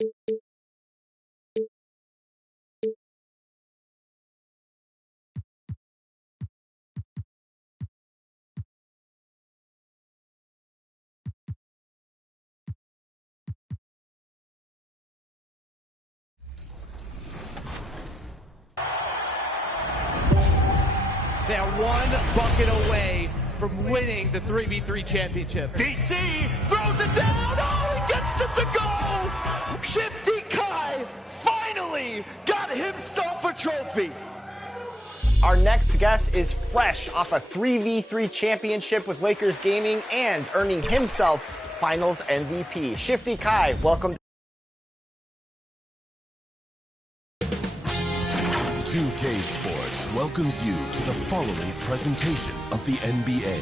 They're one bucket away from winning the 3v3 championship. DC throws it down. Oh, he gets it to go. Shifty Kai finally got himself a trophy. Our next guest is fresh off a 3v3 championship with Lakers Gaming and earning himself Finals MVP. Shifty Kai, welcome. 2K Sports welcomes you to the following presentation of the NBA.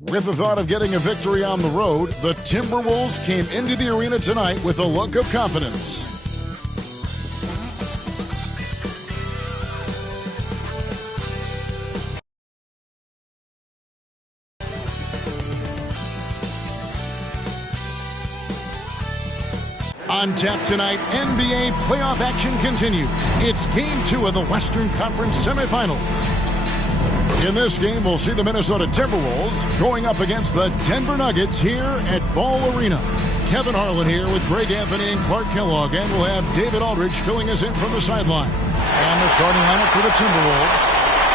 With the thought of getting a victory on the road, the Timberwolves came into the arena tonight with a look of confidence. On tap tonight, NBA playoff action continues. It's Game 2 of the Western Conference semifinals. In this game, we'll see the Minnesota Timberwolves going up against the Denver Nuggets here at Ball Arena. Kevin Harlan here with Greg Anthony and Clark Kellogg, and we'll have David Aldridge filling us in from the sideline. And the starting lineup for the Timberwolves.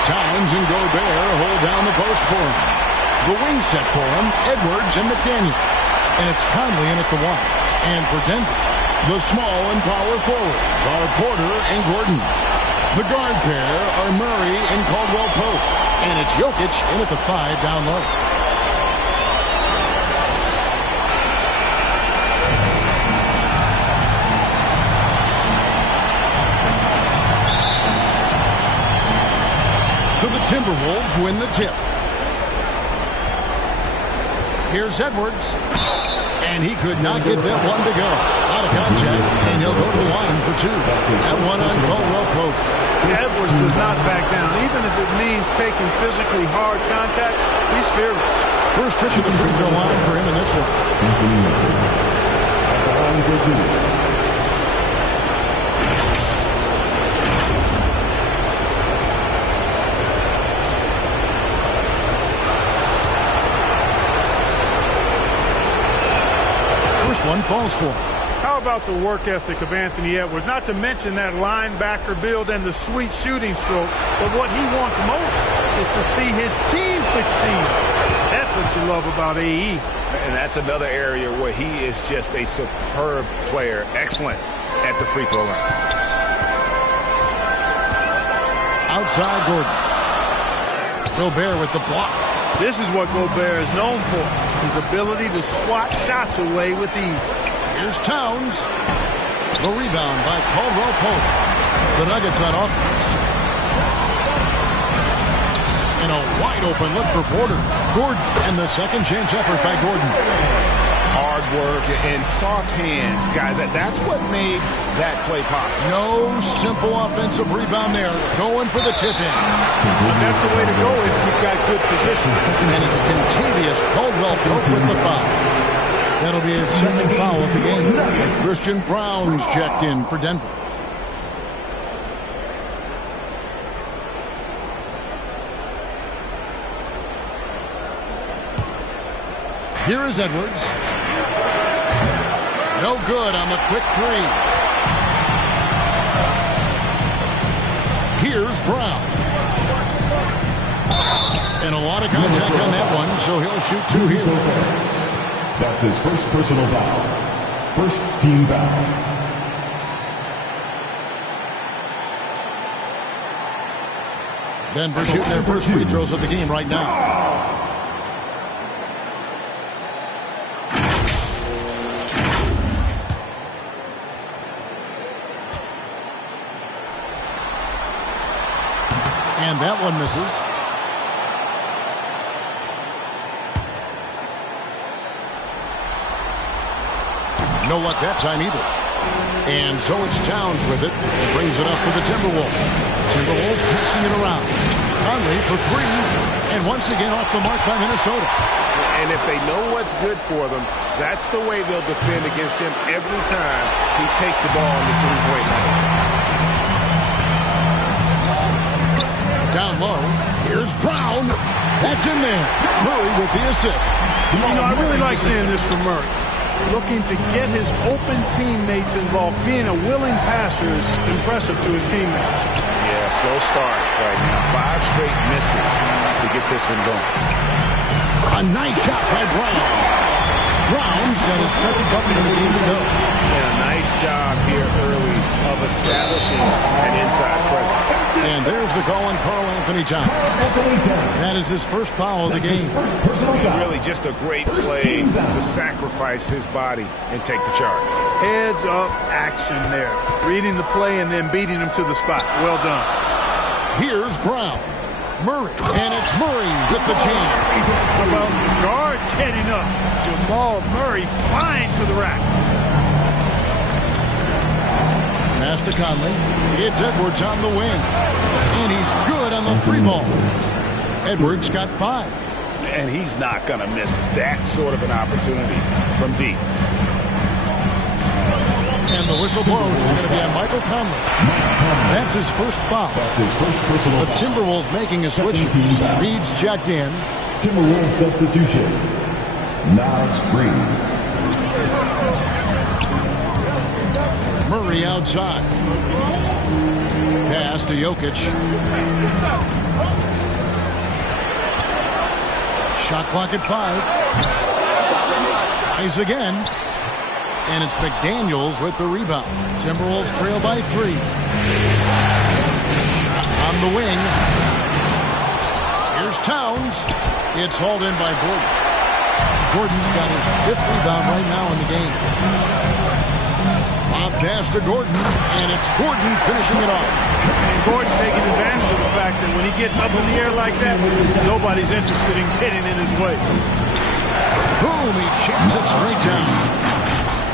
Towns and Gobert hold down the post for him. The wing set for him, Edwards and McDaniels. And it's Conley in at the one. And for Denver, the small and power forwards are Porter and Gordon. The guard pair are Murray and Caldwell-Pope. And it's Jokic in at the 5 down low. So the Timberwolves win the tip. Here's Edwards. And he could not get that one to go. Out of contact, and he'll go to the line for 2. That one on Caldwell-Pope. Edwards does not back down, even if it means taking physically hard contact. He's fearless. First trip to the free throw line for him in this one. First one falls for him. How about the work ethic of Anthony Edwards? Not to mention that linebacker build and the sweet shooting stroke. But what he wants most is to see his team succeed. That's what you love about AE. And that's another area where he is just a superb player. Excellent at the free throw line. Outside Gordon. Gobert with the block. This is what Gobert is known for. His ability to swat shots away with ease. Here's Towns. The rebound by Caldwell-Pope. The Nuggets on offense. And a wide open look for Porter. Gordon. And the second chance effort by Gordon. Hard work and soft hands. Guys, that's what made that play possible. No simple offensive rebound there. Going for the tip-in. But that's the way to go if you've got good position. And it's Contavious Caldwell-Pope with the foul. That'll be his second foul of the game. Christian Brown's checked in for Denver. Here is Edwards. No good on the quick 3. Here's Brown. And a lot of contact on that one, so he'll shoot 2 here. That's his first personal foul. First team foul. Denver shooting their first free throws of the game right now. And that one misses. No luck that time either. And so it's Towns with it. It brings it up for the Timberwolves. Timberwolves passing it around. Conley for three. And once again off the mark by Minnesota. And if they know what's good for them, that's the way they'll defend against him every time he takes the ball in the three-point line. Down low, here's Brown. That's in there. Murray with the assist. You know, I really like seeing this from Murray. Looking to get his open teammates involved. Being a willing passer is impressive to his teammates. Yeah, slow start right now. 5 straight misses to get this one going. A nice shot by Brown. Brown's got his second bucket in the game to go. And a nice job here early of establishing an inside presence. And there's the call on Karl Anthony Towns. That is his first foul of the game. Really just a great play to sacrifice his body and take the charge. Heads up action there. Reading the play and then beating him to the spot. Well done. Here's Brown. Murray. And it's Murray with the jam. How about guard getting up? Jamal Murray flying to the rack. Pass to Conley. It's Edwards on the wing. And he's good on the 3 ball. Edwards got 5. And he's not going to miss that sort of an opportunity from deep. And the whistle blows. It's going to be on Michael Conley. That's his first foul. The Timberwolves making a switch. Reed's checked in. Timberwolves substitution. Nas Green. Murray outside. Pass to Jokic. Shot clock at 5. Tries again. And it's McDaniels with the rebound. Timberwolves trail by 3. Shot on the wing. Here's Towns. It's hauled in by Gordon. Gordon's got his 5th rebound right now in the game. Bob pass to Gordon, and it's Gordon finishing it off. And Gordon taking advantage of the fact that when he gets up in the air like that, nobody's interested in getting in his way. Boom, he jams it straight down.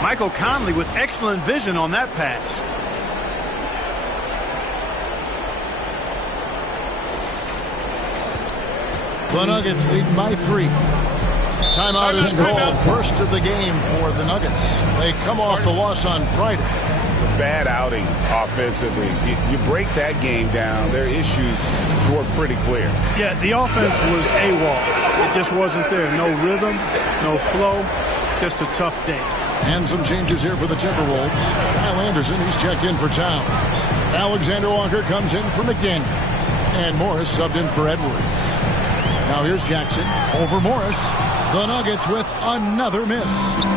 Michael Conley with excellent vision on that pass. The Nuggets leading by 3. Timeout is called. First of the game for the Nuggets. They come off the loss on Friday. Bad outing offensively. You break that game down, their issues were pretty clear. Yeah, the offense was AWOL. It just wasn't there. No rhythm, no flow, just a tough day. And some changes here for the Timberwolves. Kyle Anderson, he's checked in for Towns. Alexander Walker comes in for McDaniels. And Morris subbed in for Edwards. Now here's Jackson over Morris. The Nuggets with another miss.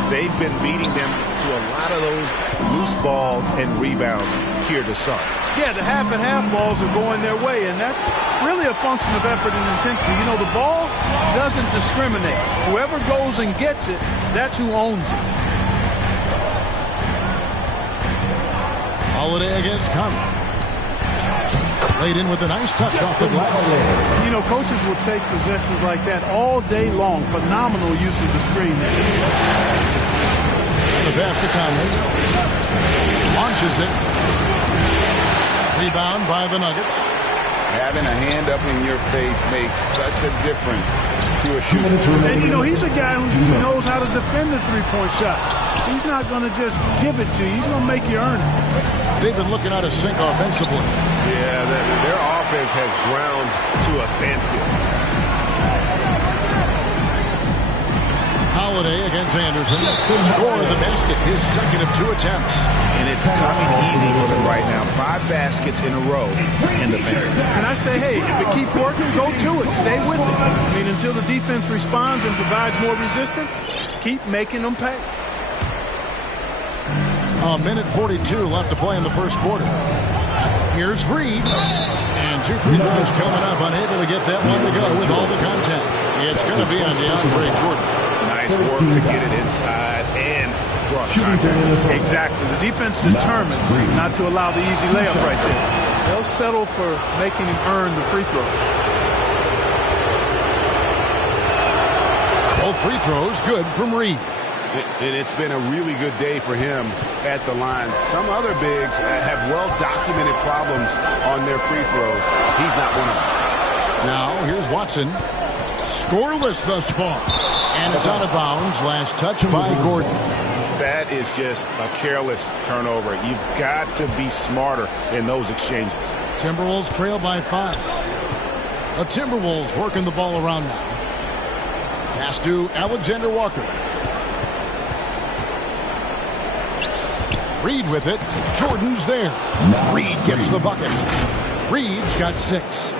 They've been beating them to a lot of those loose balls and rebounds here to start. Yeah, the half and half balls are going their way, and that's really a function of effort and intensity. You know, the ball doesn't discriminate. Whoever goes and gets it, that's who owns it. Holiday against Conley. Laid in with a nice touch off the glass. You know, coaches will take possessions like that all day long. Phenomenal use of the screen there. The pass to Conley. Launches it. Rebound by the Nuggets. Having a hand up in your face makes such a difference to a shooter. And, you know, he's a guy who knows how to defend the three-point shot. He's not going to just give it to you. He's going to make you earn it. They've been looking out of sync offensively. Yeah, their offense has ground to a standstill. Holiday against Anderson. Score the basket, his second of 2 attempts. And it's coming easy for them right now. 5 baskets in a row in the paint. And I say, hey, if it keeps working, go to it. Stay with it. I mean, until the defense responds and provides more resistance, keep making them pay. A minute 42 left to play in the first quarter. Here's Reed. And 2 free throws coming up. Unable to get that one to go with all the contact. It's going to be on DeAndre Jordan. Nice work to get it inside and draw the contact. Exactly. The defense determined not to allow the easy layup right there. They'll settle for making him earn the free throw. Both free throws good from Reed. And it's been a really good day for him at the line. Some other bigs have well-documented problems on their free throws. He's not one of them. Now here's Watson. Scoreless thus far. And it's out of bounds. Last touch by Gordon. That is just a careless turnover. You've got to be smarter in those exchanges. Timberwolves trail by 5. The Timberwolves working the ball around now. Pass to Alexander Walker. Reed with it. Jordan's there. Reed gets the bucket. Reed's got 6.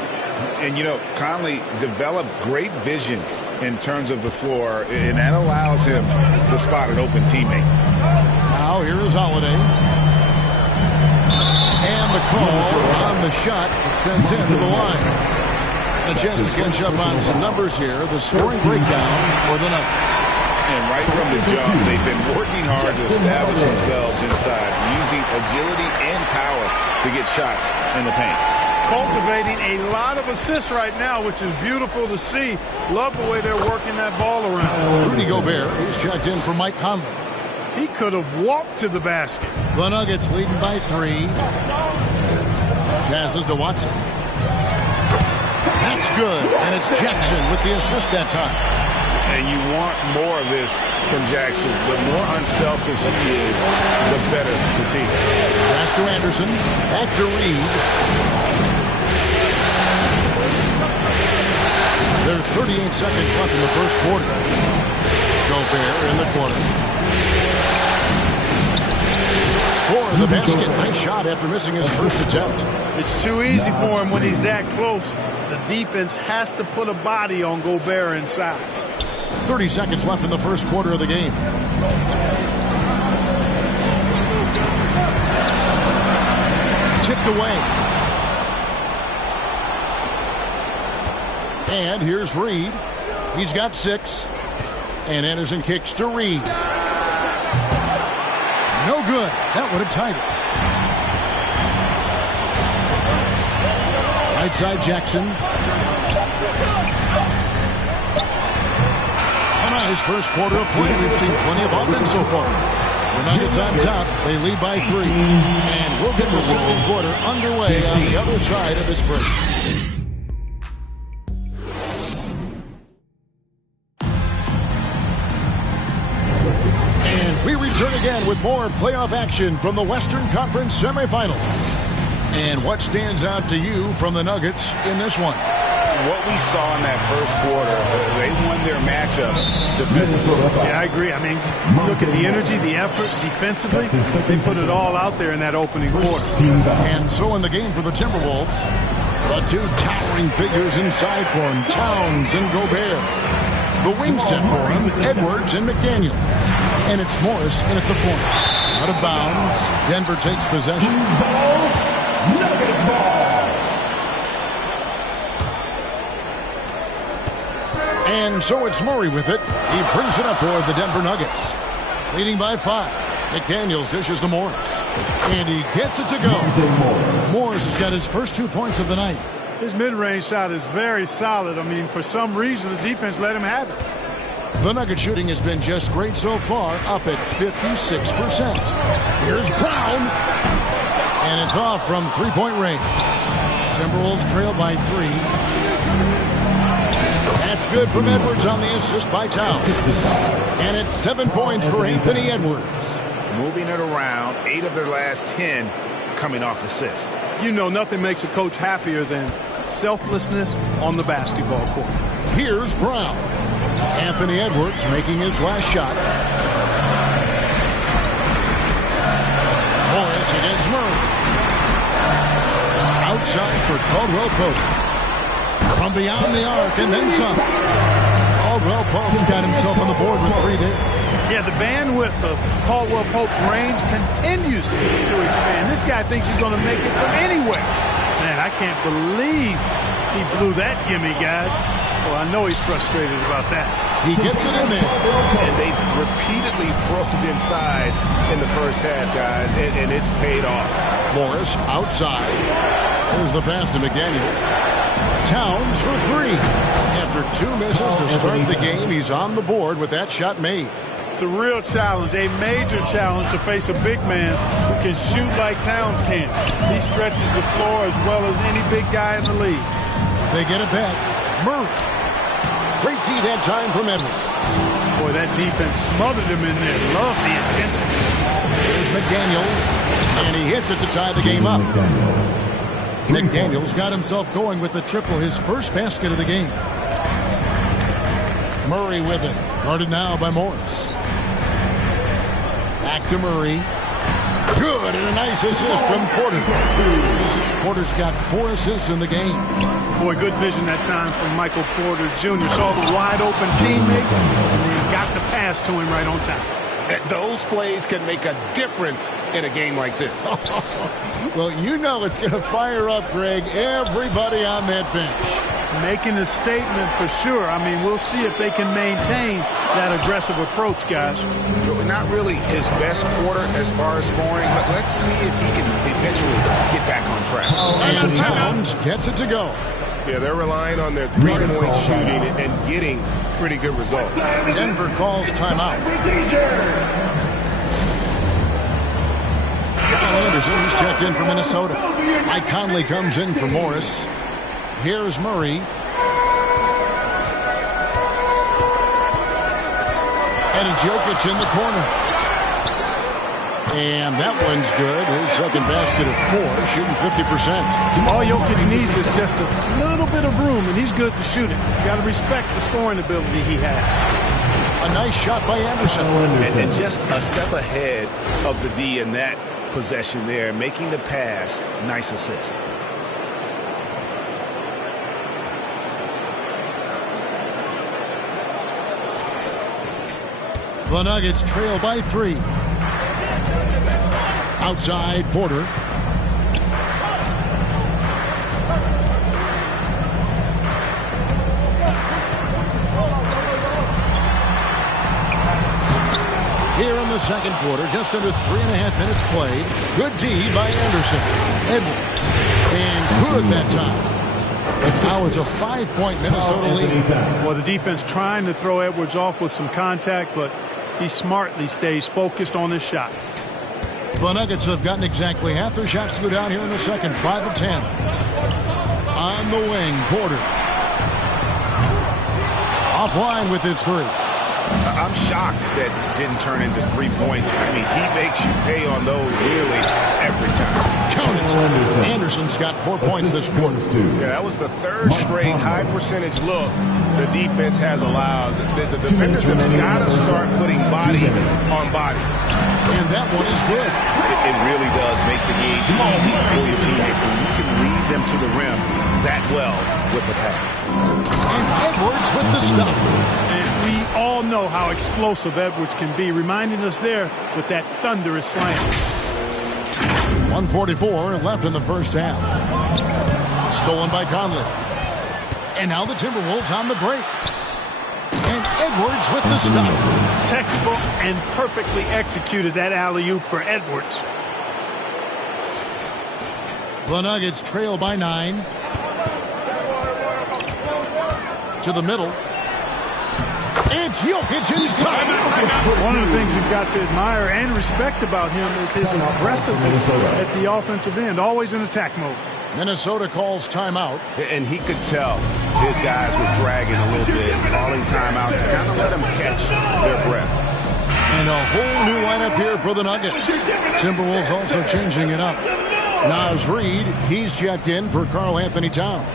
And, you know, Conley developed great vision in terms of the floor, and that allows him to spot an open teammate. Now here is Holiday. And the call on the shot. It sends him to the line. And a chance to catch up on some numbers here. The scoring breakdown for the Nuggets. And right from the jump, they've been working hard to establish themselves inside, using agility and power to get shots in the paint. Cultivating a lot of assists right now, which is beautiful to see. Love the way they're working that ball around. Rudy Gobert is checked in for Mike Conley. He could have walked to the basket. The Nuggets leading by 3. Passes to Watson. That's good, and it's Jackson with the assist that time. And you want more of this from Jackson. The more unselfish he is, the better the team. Pass to Anderson. Back to Reed. There's 38 seconds left in the first quarter. Gobert in the corner. Score the basket. Nice shot after missing his first attempt. It's too easy for him when he's that close. The defense has to put a body on Gobert inside. 30 seconds left in the first quarter of the game. Tipped away. And here's Reed. He's got 6. And Anderson kicks to Reed. No good. That would have tied it. Right side Jackson. A nice first quarter of play. We've seen plenty of offense so far. The Nuggets on top. They lead by 3. And we'll get the second quarter underway on the other side of this break. And we return again with more playoff action from the Western Conference semifinals. And what stands out to you from the Nuggets in this one? What we saw in that first quarter, they won their matchups defensively. Yeah, I agree. I mean, look at the energy, the effort defensively. They put it all out there in that opening quarter. And so in the game for the Timberwolves, the 2 towering figures inside for him, Towns and Gobert. The wing set for him, Edwards and McDaniel. And it's Morris in at the point. Out of bounds, Denver takes possession. Nuggets ball. And so it's Murray with it. He brings it up for the Denver Nuggets. Leading by 5. McDaniels dishes to Morris. And he gets it to go. Morris has got his first 2 points of the night. His mid-range shot is very solid. I mean, for some reason, the defense let him have it. The Nugget shooting has been just great so far, up at 56%. Here's Brown. And it's off from three-point range. Timberwolves trail by 3. That's good from Edwards on the assist by Towns. And it's 7 points for Anthony Edwards. Moving it around, 8 of their last 10 coming off assists. You know, nothing makes a coach happier than selflessness on the basketball court. Here's Brown. Anthony Edwards making his last shot. Morris against Murray. Outside for Caldwell Pope. From beyond the arc and then some. Caldwell Pope's got himself on the board with 3 there. Yeah, the bandwidth of Caldwell Pope's range continues to expand. This guy thinks he's going to make it from anywhere. Man, I can't believe he blew that gimme, guys. Well, I know he's frustrated about that. He gets it in there. And they've repeatedly probed inside in the first half, guys, and it's paid off. Morris outside. There's the pass to McDaniels. Towns for 3. After 2 misses to start the game, he's on the board with that shot made. It's a real challenge, a major challenge to face a big man who can shoot like Towns can. He stretches the floor as well as any big guy in the league. They get it back. Murray. Great D that time from Edwards. Boy, that defense smothered him in there. Love the intensity. Here's McDaniels, and he hits it to tie the game up. McDaniels got himself going with the triple, his first basket of the game. Murray with it, guarded now by Morris. Back to Murray. Good, and a nice assist from Porter. Porter's got 4 assists in the game. Boy, good vision that time from Michael Porter Jr. Saw the wide-open teammate, and then got the pass to him right on time. Those plays can make a difference in a game like this. Well, you know it's going to fire up, Greg, everybody on that bench. Making a statement for sure. I mean, we'll see if they can maintain that aggressive approach, guys. Not really his best quarter as far as scoring, but let's see if he can eventually get back on track. And Towns gets it to go. Yeah, they're relying on their three-point shooting and getting pretty good results. Denver calls timeout. Kyle Anderson is checked in for Minnesota. Mike Conley comes in for Morris. Here's Murray. And it's Jokic in the corner. And that one's good. His second basket of 4, shooting 50%. All Jokic needs is just a little bit of room, and he's good to shoot it. You got to respect the scoring ability he has. A nice shot by Anderson. And just a step ahead of the D in that possession there, making the pass. Nice assist. The Nuggets trail by 3. Outside, Porter. Here in the second quarter, just under 3.5 minutes played. Good D by Anderson. Edwards. And good that time. Now it's a 5-point Minnesota lead. Well, the defense trying to throw Edwards off with some contact, but he smartly stays focused on his shot. The Nuggets have gotten exactly half their shots to go down here in the second. 5 of 10. On the wing, Porter. Offline with his 3. I'm shocked that didn't turn into 3 points. I mean, he makes you pay on those nearly every time. Count it. Anderson's got 4 points this quarter. Yeah, that was the third straight high percentage look the defense has allowed. The defenders have got to start putting bodies on bodies. And that one is good. It really does make the game easy for your teammates when you can lead them to the rim that well with the pass. And Edwards with the stuff. And we all know how explosive Edwards can be, reminding us there with that thunderous slam. 1:44 left in the first half. Stolen by Conley. And now the Timberwolves on the break. And Edwards with the stuff. Textbook and perfectly executed that alley-oop for Edwards. The Nuggets trail by 9. To the middle. It's Jokic inside. One of the things you've got to admire and respect about him is his aggressiveness at the offensive end, always in attack mode. Minnesota calls timeout. And he could tell his guys were dragging a little bit, calling timeout to kind of let them catch their breath. And a whole new lineup here for the Nuggets. Timberwolves also changing it up. Naz Reid, he's checked in for Karl Anthony Towns.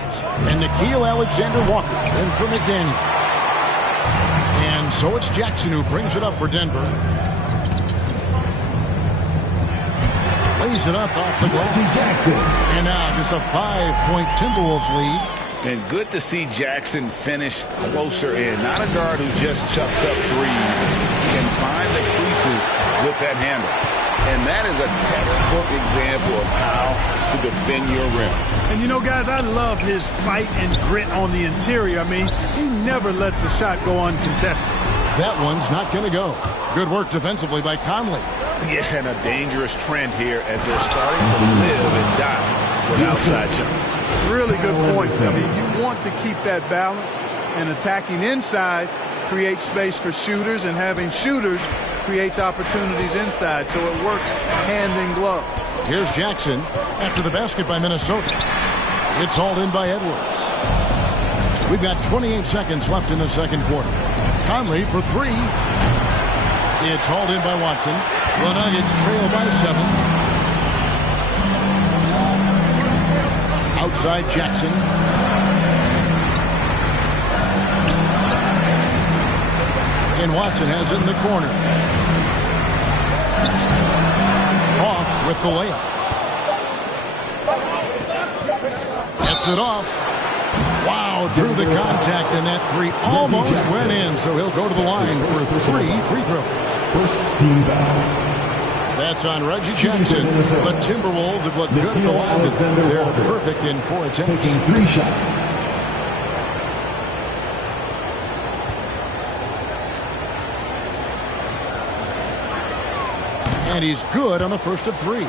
And Nickeil Alexander-Walker in for McDaniel. And so it's Jackson who brings it up for Denver. Lays it up off the glass. And now just a 5-point Timberwolves lead. And good to see Jackson finish closer in. Not a guard who just chucks up threes. Can find the creases with that handle. And that is a textbook example of how to defend your rim. And you know, guys, I love his fight and grit on the interior. I mean, he never lets a shot go uncontested. That one's not going to go. Good work defensively by Conley. Yeah, and a dangerous trend here as they're starting to live and die with outside jumpers. Really good point. I mean, you want to keep that balance, and attacking inside creates space for shooters, and having shooters creates opportunities inside, so it works hand in glove. Here's Jackson after the basket by Minnesota. It's hauled in by Edwards. We've got 28 seconds left in the second quarter. Conley for three. It's hauled in by Watson. The Nuggets trail by 7. Outside Jackson. And Watson has it in the corner. Off with the layup. Gets it off. Wow, through the contact, and that three almost went in, so he'll go to the line for 3 free throws. First team foul. That's on Reggie Jackson. The Timberwolves have looked good at the line. They're perfect in 4 attempts. Taking 3 shots. And he's good on the first of 3.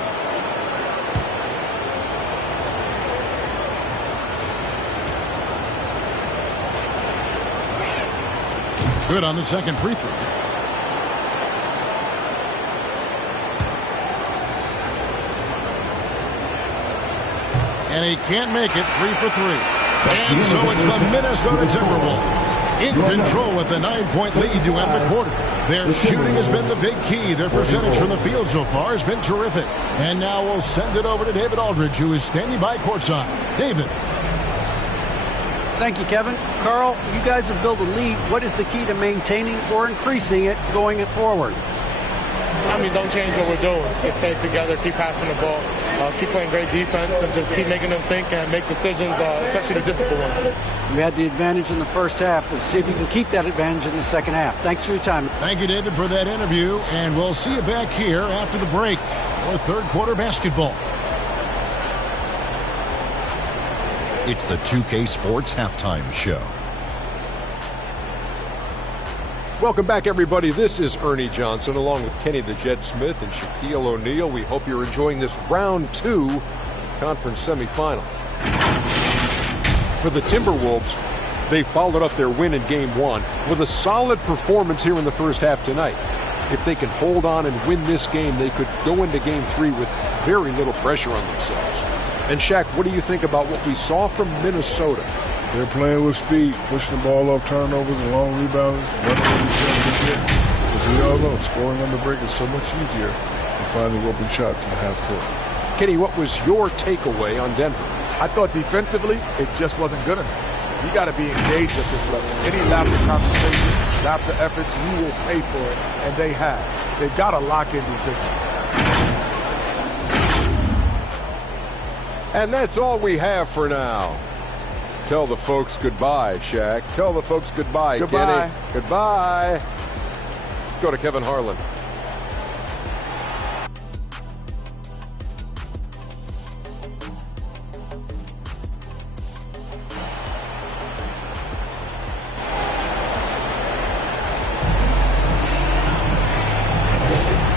Good on the second free throw. And he can't make it. 3 for 3. And so it's the Minnesota Timberwolves in control with the 9-point lead to end the quarter. Their shooting has been the big key. Their percentage from the field so far has been terrific. And now we'll send it over to David Aldridge, who is standing by courtside. David. Thank you, Kevin. Carl, you guys have built a lead. What is the key to maintaining or increasing it going forward? Don't change what we're doing. Just stay together, keep passing the ball, keep playing great defense, and just keep making them think and make decisions, especially the difficult ones. You had the advantage in the first half. Let's see if you can keep that advantage in the second half. Thanks for your time. Thank you, David, for that interview, and we'll see you back here after the break for third quarter basketball. It's the 2K Sports Halftime Show. Welcome back, everybody. This is Ernie Johnson along with Kenny the Jet Smith and Shaquille O'Neal. We hope you're enjoying this round 2 conference semifinal. For the Timberwolves, they followed up their win in Game 1 with a solid performance here in the first half tonight. If they can hold on and win this game, they could go into Game 3 with very little pressure on themselves. And Shaq, what do you think about what we saw from Minnesota? They're playing with speed, pushing the ball off turnovers and long rebounds, running when you can get. As we all know, scoring on the break is so much easier than finding open shots in the half court. Kenny, what was your takeaway on Denver? I thought defensively, it just wasn't good enough. You got to be engaged at this level. Any lapse of concentration, lapse of efforts, you will pay for it, and they have. They've got to lock in defensively. And that's all we have for now. Tell the folks goodbye, Shaq. Tell the folks goodbye, Goodbye. Kenny. Goodbye. Let's go to Kevin Harlan.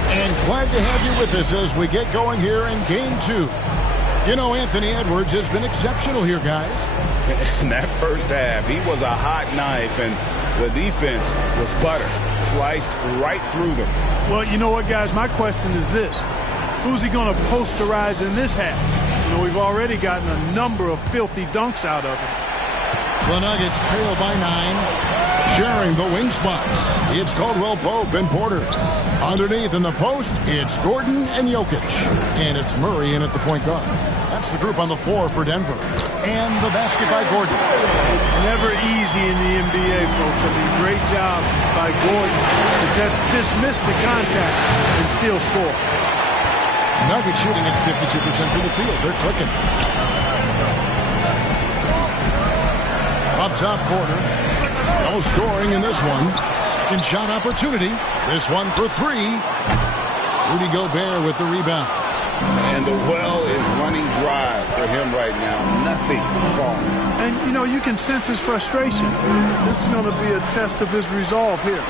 And glad to have you with us as we get going here in Game 2. You know, Anthony Edwards has been exceptional here, guys. In that first half, he was a hot knife, and the defense was butter, sliced right through them. Well, you know what, guys? My question is this. Who's he going to posterize in this half? You know, we've already gotten a number of filthy dunks out of him. The Nuggets trail by 9, sharing the wing spots. It's Caldwell Pope and Porter. Underneath in the post, it's Gordon and Jokic. And it's Murray in at the point guard. That's the group on the floor for Denver. And the basket by Gordon. It's never easy in the NBA, folks. I mean, great job by Gordon to just dismiss the contact and still score. Nuggets shooting at 52% from the field. They're clicking. Up top corner. No scoring in this one. Second shot opportunity. This one for 3. Rudy Gobert with the rebound. And the well is running dry for him right now. Nothing falling. And, you know, you can sense his frustration. This is going to be a test of his resolve here.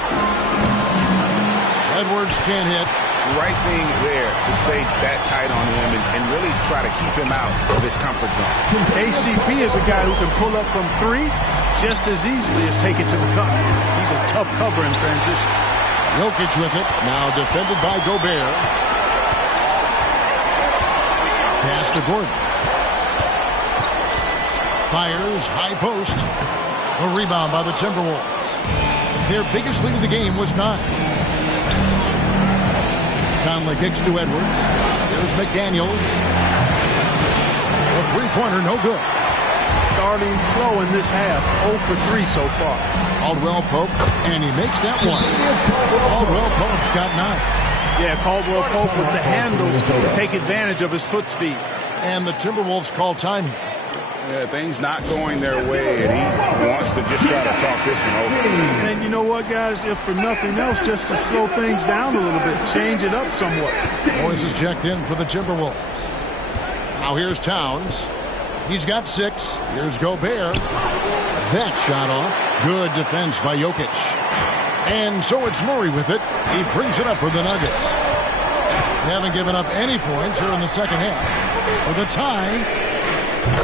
Edwards can't hit. Right thing there to stay that tight on him and really try to keep him out of his comfort zone. ACP is a guy who can pull up from 3 just as easily as take it to the cup. He's a tough cover in transition. Jokic with it. Now defended by Gobert. Pass to Gordon. Fires, high post. A rebound by the Timberwolves. Their biggest lead of the game was 9. Conley kicks to Edwards. Here's McDaniels. The three-pointer, no good. Starting slow in this half. 0 for 3 so far. Caldwell Pope, and he makes that one. Caldwell Pope's got 9. Yeah, Caldwell Pope with the handles to take advantage of his foot speed. And the Timberwolves call time here. Yeah, things not going their way, and he wants to just try to talk this one over. And you know what, guys? If for nothing else, just to slow things down a little bit, change it up somewhat. Morris is checked in for the Timberwolves. Now here's Towns. He's got 6. Here's Gobert. That shot off. Good defense by Jokic. And so it's Murray with it. He brings it up for the Nuggets. They haven't given up any points here in the second half. For the tie,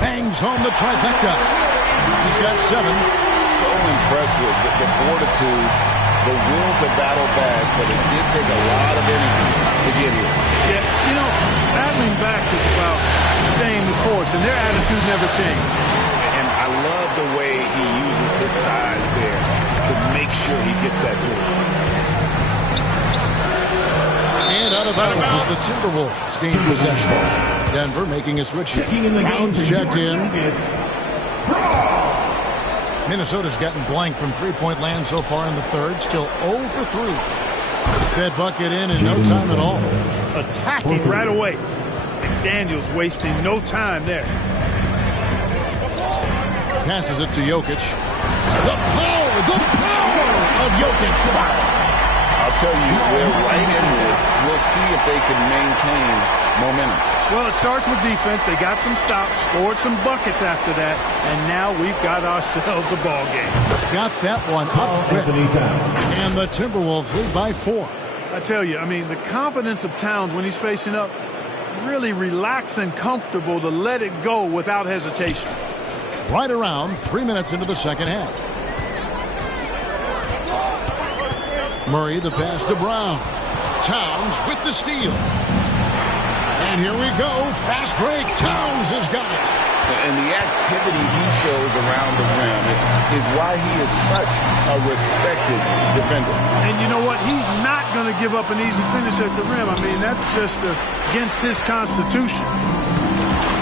bangs home the trifecta. He's got 7. So impressive, the fortitude, the will to battle back, but it did take a lot of energy to get here. Yeah, you know, battling back is about staying the course, and their attitude never changed. And I love the way he uses his size there to make sure he gets that goal. And out of bounds is the Timberwolves gain possession. Denver making a switch here. Rounds checked in. Minnesota's gotten blank from three-point land so far in the third. Still 0 for 3. That bucket in no time at all. Attacking right away. Daniels wasting no time there. Passes it to Jokic. The power of Jokic. I'll tell you, they're right in this. We'll see if they can maintain momentum. Well, it starts with defense. They got some stops, scored some buckets after that, and now we've got ourselves a ball game. Got that one up quick. And the Timberwolves lead by 4. I tell you, I mean, the confidence of Towns when he's facing up, really relaxed and comfortable to let it go without hesitation. Right around 3 minutes into the second half. Murray the pass to Brown. Towns with the steal. And here we go. Fast break. Towns has got it. And the activity he shows around the rim is why he is such a respected defender. And you know what? He's not going to give up an easy finish at the rim. I mean, that's just against his constitution.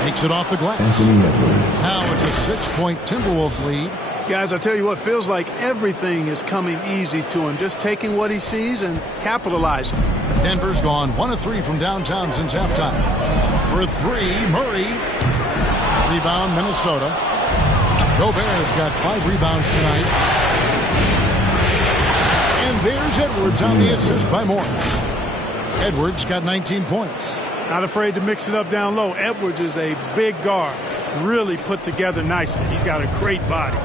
Makes it off the glass. Now it's a 6-point Timberwolves lead. Guys, I tell you what, feels like everything is coming easy to him. Just taking what he sees and capitalizing. Denver's gone 1 of 3 from downtown since halftime. For 3, Murray. Rebound, Minnesota. Gobert's got 5 rebounds tonight. And there's Edwards on the assist by Morris. Edwards got 19 points. Not afraid to mix it up down low. Edwards is a big guard. Really put together nicely. He's got a great body.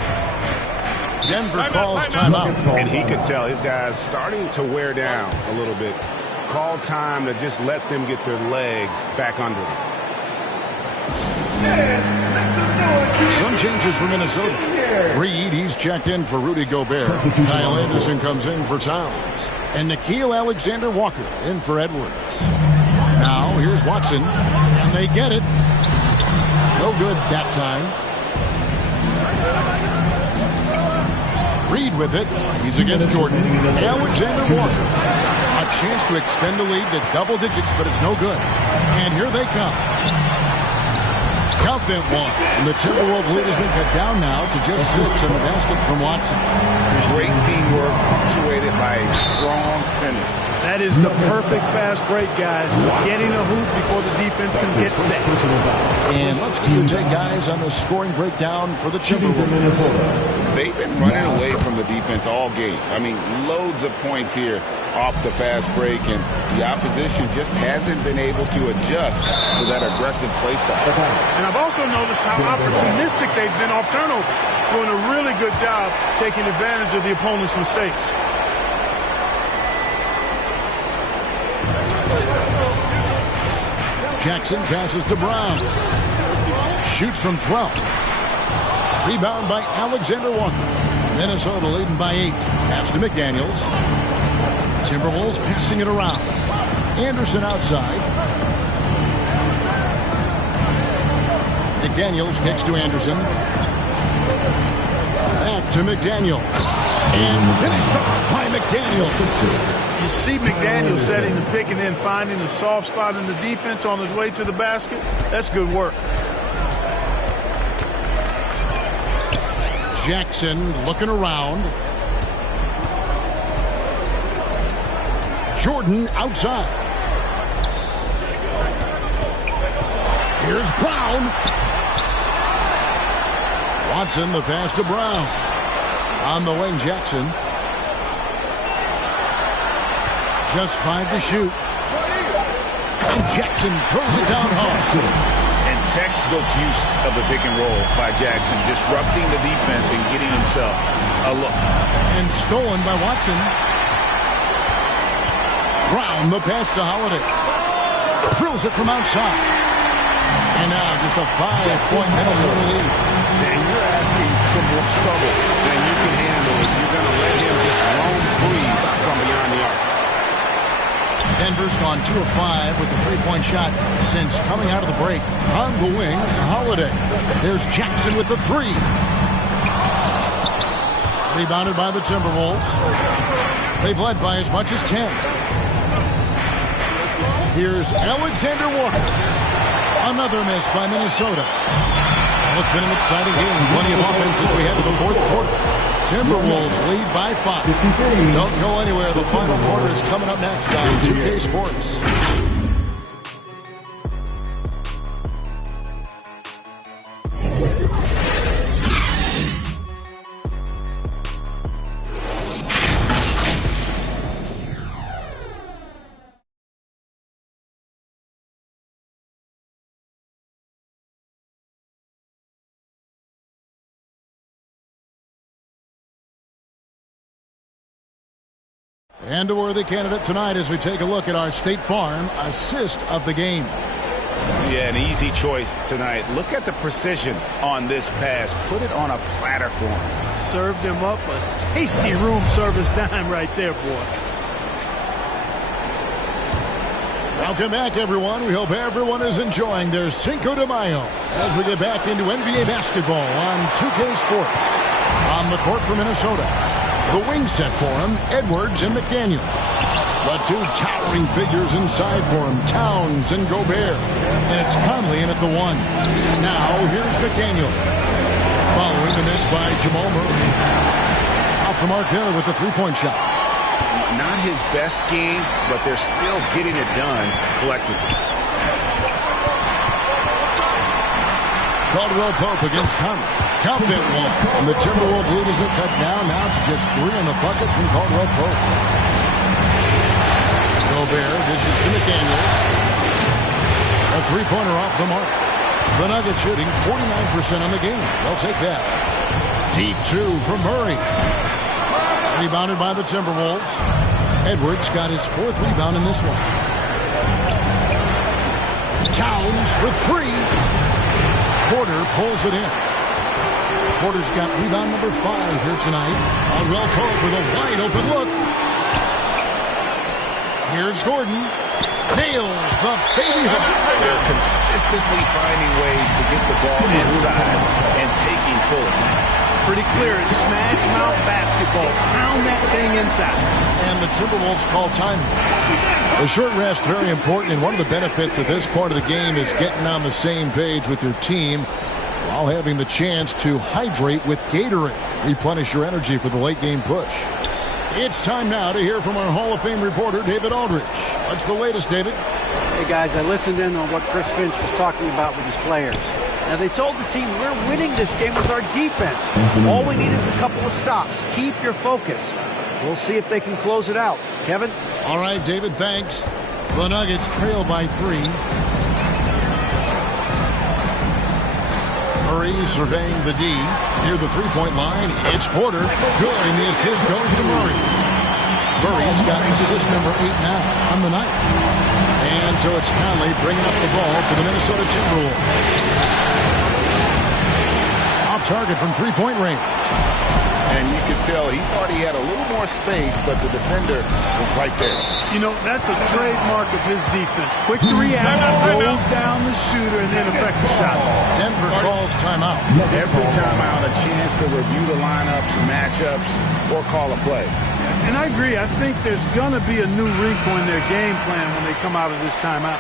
Denver calls timeout. And he could tell his guys starting to wear down a little bit. Call time to just let them get their legs back under them. Some changes for Minnesota. Reed, he's checked in for Rudy Gobert. Kyle Anderson comes in for Towns. And Nickeil Alexander-Walker in for Edwards. Now, here's Watson. And they get it. No good that time. Reed with it. He's against Jordan. Alexander-Walker. A chance to extend the lead to double digits, but it's no good. And here they come. Count that one. And the Timberwolves lead has been cut down now to just 6 on the basket from Watson. Great teamwork punctuated by a strong finish. That is the perfect fast break, guys. Getting a hoop before the defense can get set. And let's take guys on the scoring breakdown for the Timberwolves. They've been running away from the defense all game. I mean, loads of points here off the fast break, and the opposition just hasn't been able to adjust to that aggressive play style. And I've also noticed how opportunistic they've been off turnover, doing a really good job taking advantage of the opponent's mistakes. Jackson passes to Brown. Shoots from 12. Rebound by Alexander-Walker. Minnesota leading by 8. Pass to McDaniels. Timberwolves passing it around. Anderson outside. McDaniels kicks to Anderson. Back to McDaniel. And finished off by McDaniel. You see McDaniel setting the pick and then finding a soft spot in the defense on his way to the basket. That's good work. Jackson looking around. Jordan outside. Here's Brown. Watson, the pass to Brown. On the wing, Jackson. Just 5 to shoot. And Jackson throws it down hard. And textbook use of the pick and roll by Jackson, disrupting the defense and getting himself a look. And stolen by Watson. Brown, the pass to Holiday. Drills it from outside. And now just a 5-point Minnesota lead. And you're asking for more trouble than you can handle if you're going to let him just roam free from beyond the arc. Denver's gone 2 of 5 with the 3-point shot since coming out of the break. On the wing, Holiday. There's Jackson with the 3. Rebounded by the Timberwolves. They've led by as much as 10. Here's Alexander Walker. Another miss by Minnesota. Well, it's been an exciting game. Plenty of offense as we head to the fourth quarter. Timberwolves lead by 5. Don't go anywhere. The final quarter is coming up next on 2K Sports. And a worthy candidate tonight as we take a look at our State Farm assist of the game. Yeah, an easy choice tonight. Look at the precision on this pass. Put it on a platter for him. Served him up a tasty room service dime right there, boy. Welcome back, everyone. We hope everyone is enjoying their Cinco de Mayo as we get back into NBA basketball on 2K Sports. On the court for Minnesota. The wing set for him, Edwards and McDaniels. The 2 towering figures inside for him, Towns and Gobert. And it's Conley in at the 1. Now, here's McDaniels. Following the miss by Jamal Murray. Off the mark there with the 3-point shot. Not his best game, but they're still getting it done collectively. Caldwell Pope against Conley. Count that one. And the Timberwolves lead has been cut down. Now it's just 3 on the bucket from Caldwell Pope. Gobert dishes to McDaniels. A 3-pointer off the mark. The Nuggets shooting 49% on the game. They'll take that. Deep 2 from Murray. Rebounded by the Timberwolves. Edwards got his 4th rebound in this one. Towns for 3. Porter pulls it in. Porter's got rebound number 5 here tonight. Caldwell Pope with a wide open look. Here's Gordon. Nails the baby hook. They're consistently finding ways to get the ball inside and taking full advantage. Pretty clear. It's smash mouth basketball. Pound that thing inside. And the Timberwolves call time. The short rest, very important, and one of the benefits of this part of the game is getting on the same page with your team while having the chance to hydrate with Gatorade. Replenish your energy for the late game push. It's time now to hear from our Hall of Fame reporter, David Aldridge. What's the latest, David? Hey, guys, I listened in on what Chris Finch was talking about with his players. Now, they told the team, we're winning this game with our defense. All we need is a couple of stops. Keep your focus. We'll see if they can close it out. Kevin? All right, David, thanks. The Nuggets trail by 3. Murray surveying the D. Near the 3-point line, it's Porter. Good, and the assist goes to Murray. Murray's got assist number 8 now on the night. And so it's Conley bringing up the ball for the Minnesota Timberwolves. Off target from 3-point range. And you could tell he thought he had a little more space, but the defender was right there. You know, that's a trademark of his defense. Quick to react, rolls down the shooter, and then affect the shot. Denver calls timeout. Every timeout, a chance to review the lineups, matchups, or call a play. And I agree. I think there's going to be a new wrinkle in their game plan when they come out of this timeout.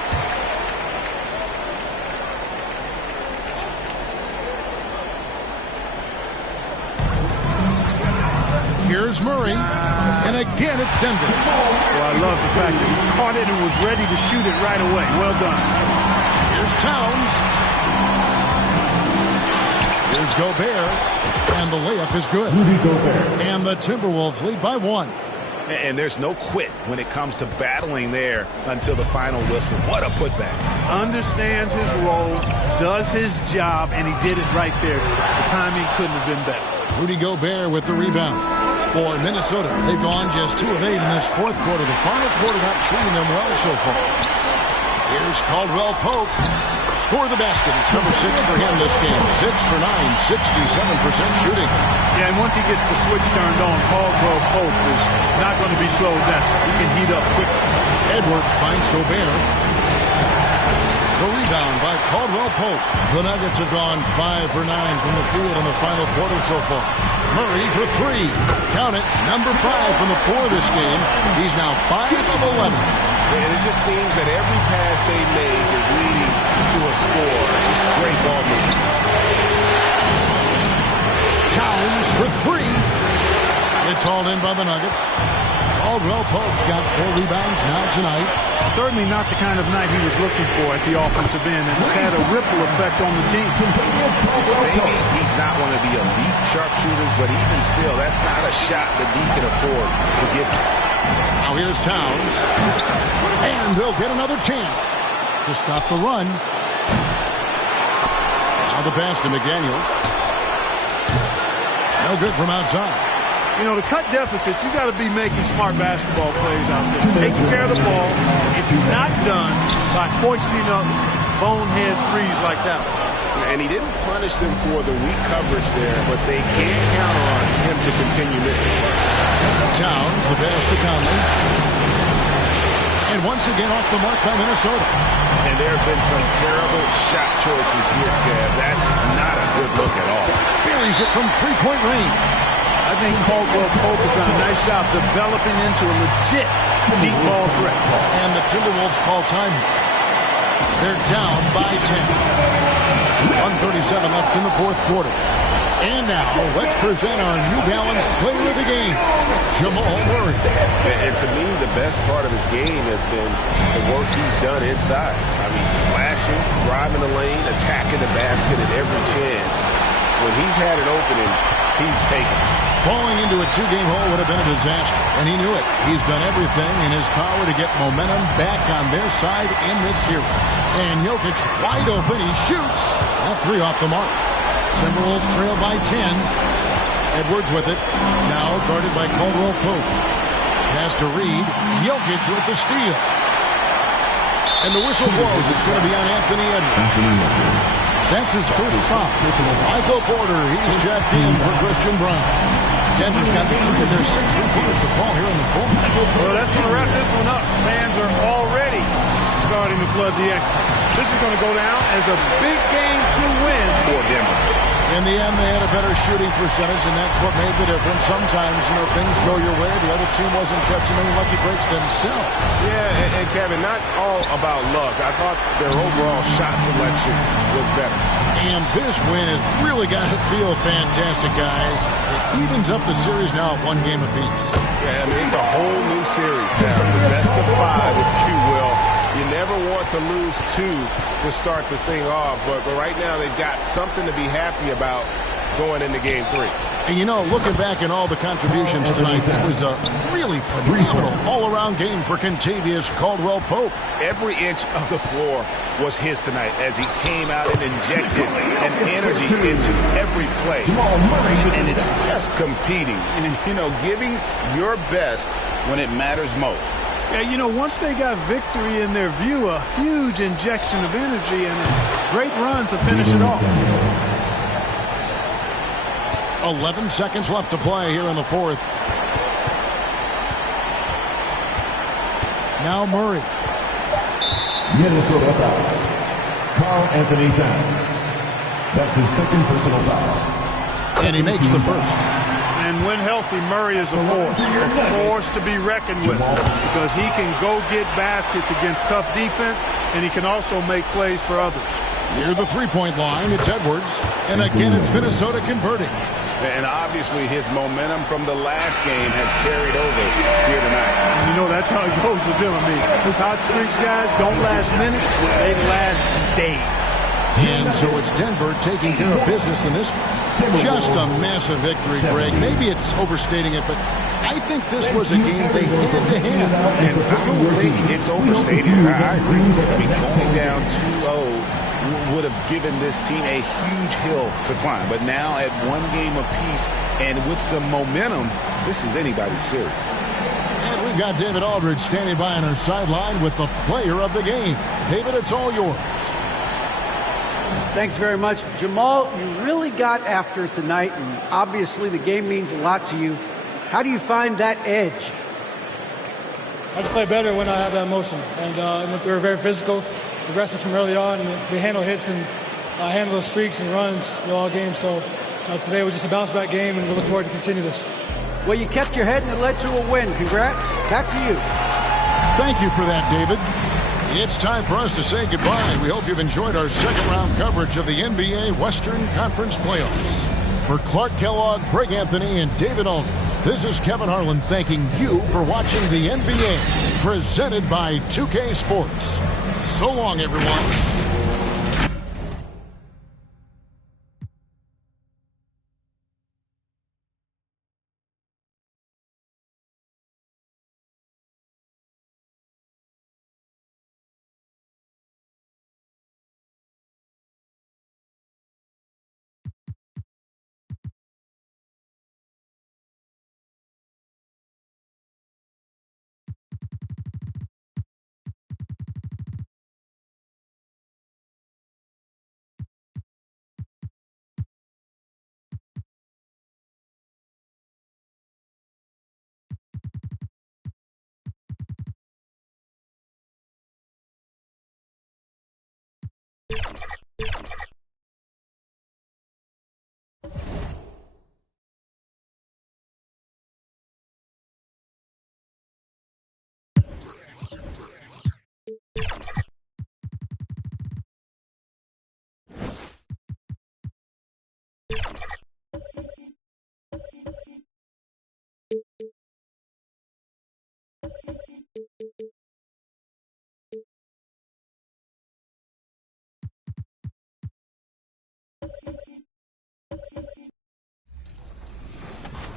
Here's Murray, and again it's Denver. Well, I love the fact that he caught it and was ready to shoot it right away. Well done. Here's Towns. Here's Gobert, and the layup is good. And the Timberwolves lead by 1. And there's no quit when it comes to battling there until the final whistle. What a putback. Understands his role, does his job, and he did it right there. The timing couldn't have been better. Rudy Gobert with the rebound. For Minnesota, they've gone just 2 of 8 in this fourth quarter. The final quarter not treating them well so far. Here's Caldwell Pope. Score the basket. It's number 6 for him this game. 6 for 9, 67% shooting. Yeah, and once he gets the switch turned on, Caldwell Pope is not going to be slowed down. He can heat up quickly. Edwards finds Gobert. The rebound by Caldwell Pope. The Nuggets have gone 5 for 9 from the field in the final quarter so far. Murray for 3. Count it. Number 5 from the floor this game. He's now 5 of 11. And it just seems that every pass they make is leading to a score. Just great ball movement. Towns for 3. It's hauled in by the Nuggets. Caldwell Pope's got 4 rebounds now tonight. Certainly not the kind of night he was looking for at the offensive end, and it's had a ripple effect on the team. Maybe he's not one of the elite sharpshooters, but even still, that's not a shot that he can afford to give him. Now here's Towns. And they'll get another chance to stop the run. Now the pass to McDaniels. No good from outside. You know, to cut deficits, you got to be making smart basketball plays out there. Taking care of the ball. It's not done by hoisting up bonehead threes like that. And he didn't punish them for the weak coverage there, but they can't count on him to continue missing. Towns, the pass to Conley. And once again off the mark by Minnesota. And there have been some terrible shot choices here, Kev. That's not a good look at all. Buries it from three-point range. I think Caldwell Pope has done a nice job developing into a legit deep ball threat. And the Timberwolves call time. They're down by 10. 1:37 left in the fourth quarter. And now, let's present our New Balance player of the game, Jamal Murray. And to me, the best part of his game has been the work he's done inside. I mean, slashing, driving the lane, attacking the basket at every chance. When he's had an opening, he's taken it. Falling into a 2-game hole would have been a disaster, and he knew it. He's done everything in his power to get momentum back on their side in this series. And Jokic wide open. He shoots. That 3 off the mark. Timberwolves trail by 10. Edwards with it. Now guarded by Caldwell Pope. Pass to Reed. Jokic with the steal. And the whistle blows. It's going to be on Anthony Edwards. That's his first foul. Michael Porter, he's checked in for Christian Brown. Denver's got 3 of their 6 3-pointers to fall here in the fourth. Well, that's going to wrap this one up. Fans are already starting to flood the exits. This is going to go down as a big game to win for Denver. In the end, they had a better shooting percentage, and that's what made the difference. Sometimes, things go your way. The other team wasn't catching any lucky breaks themselves. Yeah, and Kevin, not all about luck. I thought their overall shot selection was better. And this win has really got to feel fantastic, guys. It evens up the series now at 1 game apiece. Yeah, I mean, it's a whole new series now. The best of 5, if you will. You never want to lose 2 to start this thing off, but right now they've got something to be happy about going into Game 3. And looking back at all the contributions tonight, it was a really phenomenal all-around game for Kentavious Caldwell-Pope. Every inch of the floor was his tonight as he came out and injected an energy into every play. And it's just competing and, giving your best when it matters most. Yeah, once they got victory in their view, a huge injection of energy and a great run to finish it off. 11 seconds left to play here in the fourth. Now Murray. Minnesota foul. Carl Anthony Towns. That's his second personal foul. And he makes the first. And when healthy, Murray is a force to be reckoned with, because he can go get baskets against tough defense, and he can also make plays for others. Near the three-point line, it's Edwards. And again, it's Minnesota converting. And obviously his momentum from the last game has carried over here tonight. And you know, that's how it goes with him. I mean, his hot streaks, guys, don't last minutes. They last days. And so it's Denver taking care of business in this. Just a massive victory, Greg. Maybe it's overstating it, but I think this was a game they had to hand. And I don't think it's overstated. I agree. I mean, going down 2-0 would have given this team a huge hill to climb. But now at one game apiece and with some momentum, this is anybody's series. And we've got David Aldridge standing by on our sideline with the player of the game. David, it's all yours. Thanks very much. Jamal, you really got after it tonight, and obviously the game means a lot to you. How do you find that edge? I just play better when I have that motion. And we were very physical, aggressive from early on. And we handle hits and handle the streaks and runs all game. So today was just a bounce-back game, and we look forward to continue this. Well, you kept your head, and it led to a win. Congrats. Back to you. Thank you for that, David. It's time for us to say goodbye. We hope you've enjoyed our second-round coverage of the NBA Western Conference Playoffs. For Clark Kellogg, Greg Anthony, and David Aldridge, this is Kevin Harlan thanking you for watching the NBA, presented by 2K Sports. So long, everyone.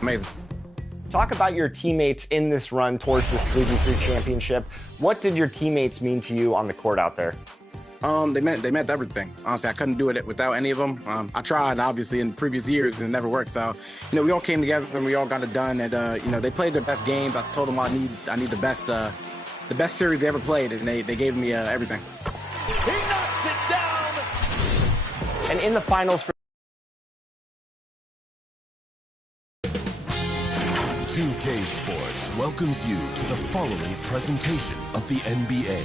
Amazing. Talk about your teammates in this run towards this 3v3 championship. What did your teammates mean to you on the court out there? They meant everything. Honestly, I couldn't do it without any of them. I tried, obviously, in previous years, and it never worked. So, we all came together and we all got it done. And they played their best games. I told them I need the best series they ever played, and they gave me everything. He knocks it down. And in the finals for 2K Sports welcomes you to the following presentation of the NBA.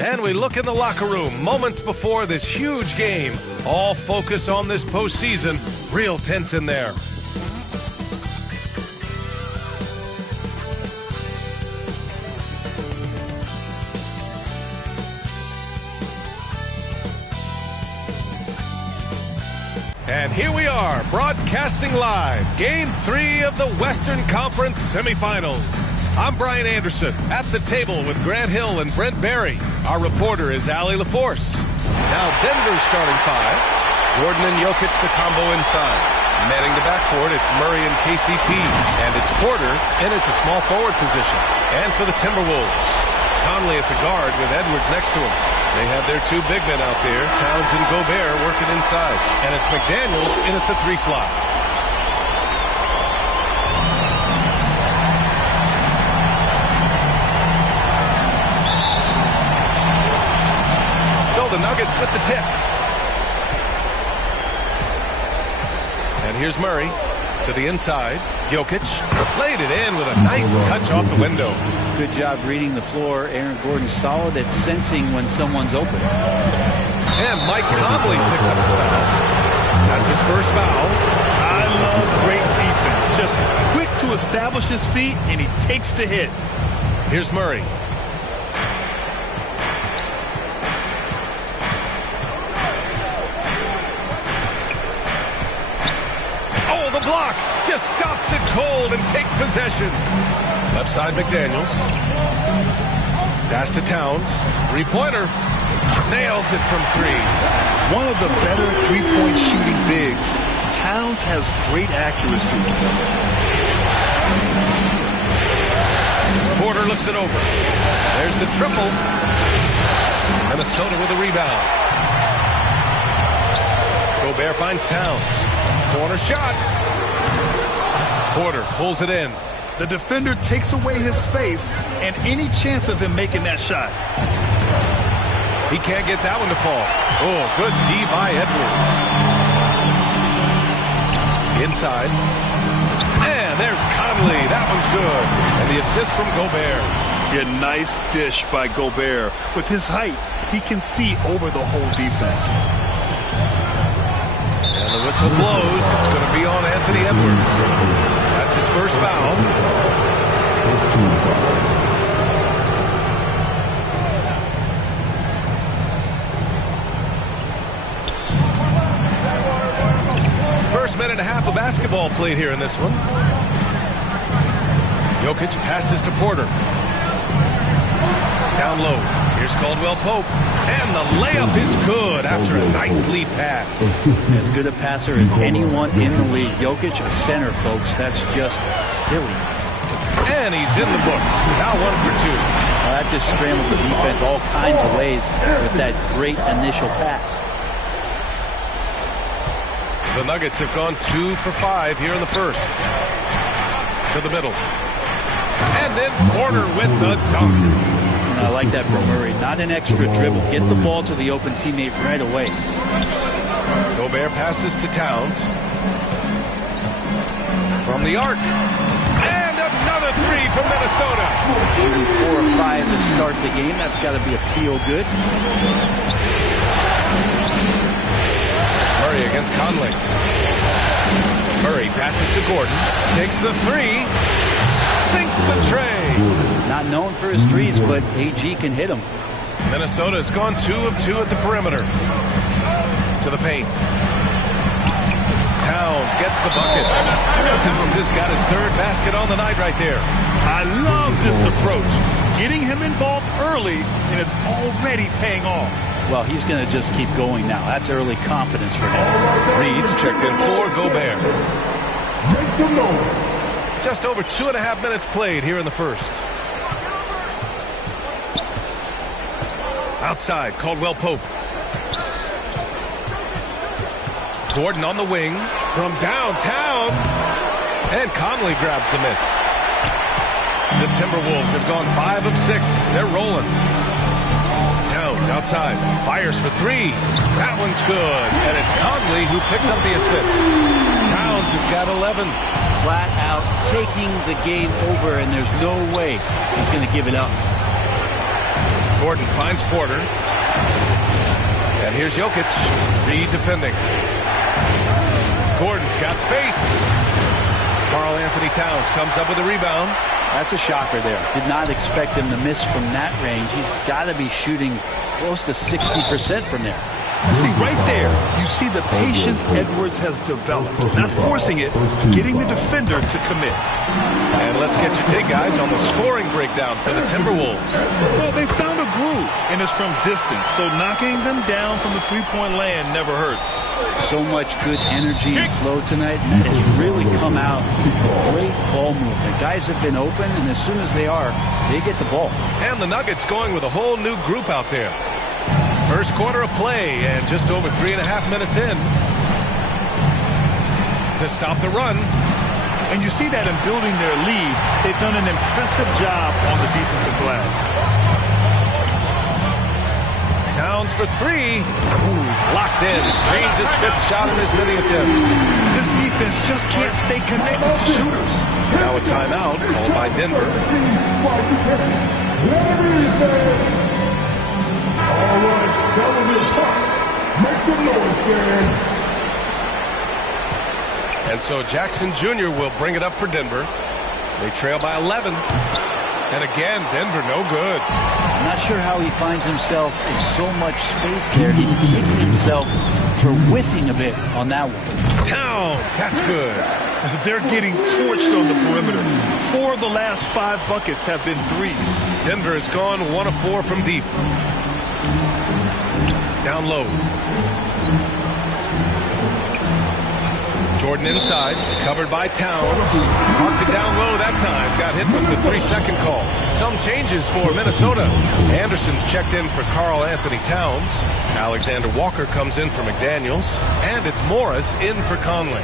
And we look in the locker room moments before this huge game. All focus on this postseason. Real tense in there. And here we are, broadcasting live, Game 3 of the Western Conference Semifinals. I'm Brian Anderson, at the table with Grant Hill and Brent Barry. Our reporter is Allie LaForce. Now Denver's starting five. Gordon and Jokic, the combo inside. Manning the backcourt, it's Murray and KCP. And it's Porter in at the small forward position. And for the Timberwolves, Conley at the guard with Edwards next to him. They have their two big men out there, Towns and Gobert, working inside. And it's McDaniels in at the 3 slot. So the Nuggets with the tip. And here's Murray to the inside. Jokic laid it in with a nice touch off the window. Good job reading the floor. Aaron Gordon solid at sensing when someone's open. And Mike Conley picks up the foul. That's his first foul. I love great defense. Just quick to establish his feet, and he takes the hit. Here's Murray. Oh, the block just stops it cold and takes possession. Left side McDaniels. Pass to Towns. Three-pointer. Nails it from three. One of the better three-point shooting bigs. Towns has great accuracy. Porter looks it over. There's the triple. Minnesota with a rebound. Gobert finds Towns. Corner shot. Porter pulls it in. The defender takes away his space and any chance of him making that shot. He can't get that one to fall. Oh, good D by Edwards. Inside. And there's Conley. That one's good. And the assist from Gobert. Yeah, nice dish by Gobert. With his height, he can see over the whole defense. And the whistle blows. It's going to be on Anthony Edwards. That's his first foul. First team foul. First minute and a half of basketball played here in this one. Jokic passes to Porter. Down low. Here's Caldwell Pope. And the layup is good after a nice lead pass. As good a passer as anyone in the league. Jokic, a center, folks. That's just silly. And he's in the books. Now 1 for 2. Well, that just scrambled the defense all kinds of ways with that great initial pass. The Nuggets have gone 2 for 5 here in the first. To the middle. And then Porter with the dunk. And I like that from Murray. Not an extra dribble. Get the ball to the open teammate right away. Gobert passes to Towns. From the arc. And another three from Minnesota. Shooting 4 or 5 to start the game. That's got to be a feel-good. Murray against Conley. Murray passes to Gordon. Takes the three. Sinks the tray. Not known for his threes, but AG can hit him. Minnesota has gone 2 of 2 at the perimeter. To the paint. Towns gets the bucket. Towns has got his third basket on the night right there. I love this approach. Getting him involved early, and it's already paying off. Well, he's going to just keep going now. That's early confidence for him. Reed's checked in for Gobert. Just over 2.5 minutes played here in the first. Outside, Caldwell Pope. Gordon on the wing from downtown. And Conley grabs the miss. The Timberwolves have gone 5 of 6. They're rolling. Towns outside. Fires for three. That one's good. And it's Conley who picks up the assist. Towns has got 11. Flat out taking the game over, and there's no way he's going to give it up. Gordon finds Porter. And here's Jokic. Reed defending. Gordon's got space. Karl Anthony Towns comes up with a rebound. That's a shocker there. Did not expect him to miss from that range. He's got to be shooting close to 60% from there. See, right there, you see the patience Edwards has developed. Not forcing it, getting the defender to commit. And let's get your take, guys, on the scoring breakdown for the Timberwolves. Well, they found a groove, and it's from distance, so knocking them down from the three-point land never hurts. So much good energy and flow tonight, and that has really come out. Great ball movement. Guys have been open, and as soon as they are, they get the ball. And the Nuggets going with a whole new group out there. First quarter of play, and just over 3.5 minutes in. To stop the run. And you see that in building their lead, they've done an impressive job on the defensive glass. Towns for three. Ooh, locked in. Drains his fifth shot in his many attempts. This defense just can't stay connected to shooters. Now a timeout called by Denver. All right, Television Park. Make some noise, fans. And so Jackson Jr. will bring it up for Denver. They trail by 11. And again, Denver no good. I'm not sure how he finds himself in so much space there. He's kicking himself for whiffing a bit on that one. Towns, that's good. They're getting torched on the perimeter. 4 of the last 5 buckets have been threes. Denver has gone 1 of 4 from deep. Down low. Jordan inside, covered by Towns. Marked it down low that time. Got hit with the 3-second call. Some changes for Minnesota. Anderson's checked in for Karl Anthony Towns. Alexander Walker comes in for McDaniels. And it's Morris in for Conley.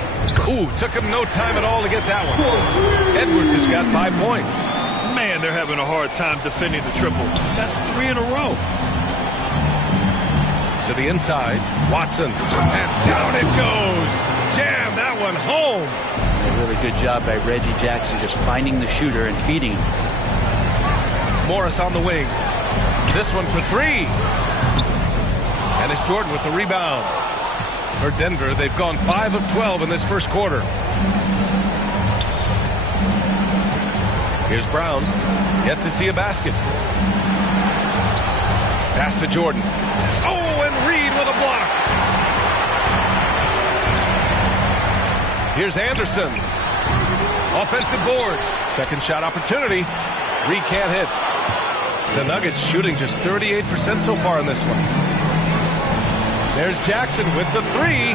Ooh, took him no time at all to get that one. Edwards has got 5 points. Man, they're having a hard time defending the triple. That's 3 in a row. To the inside, Watson. And down it goes. Jam that one home. A really good job by Reggie Jackson just finding the shooter and feeding him. Morris on the wing. This one for 3. And it's Jordan with the rebound. For Denver, they've gone 5 of 12 in this first quarter. Here's Brown. Yet to see a basket. Pass to Jordan. Oh, and Reed with a block. Here's Anderson. Offensive board. Second shot opportunity. Reed can't hit. The Nuggets shooting just 38% so far in this one. There's Jackson with the 3.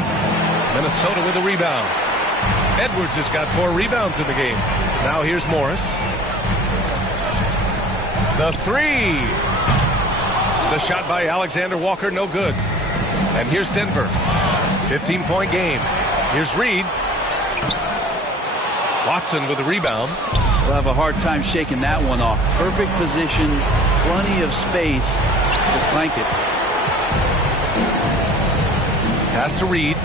Minnesota with a rebound. Edwards has got 4 rebounds in the game. Now here's Morris. The 3. The shot by Alexander Walker, no good. And here's Denver. 15-point game. Here's Reed. Watson with a rebound. We'll have a hard time shaking that one off. Perfect position, plenty of space. Just clanked it. Pass to Reed.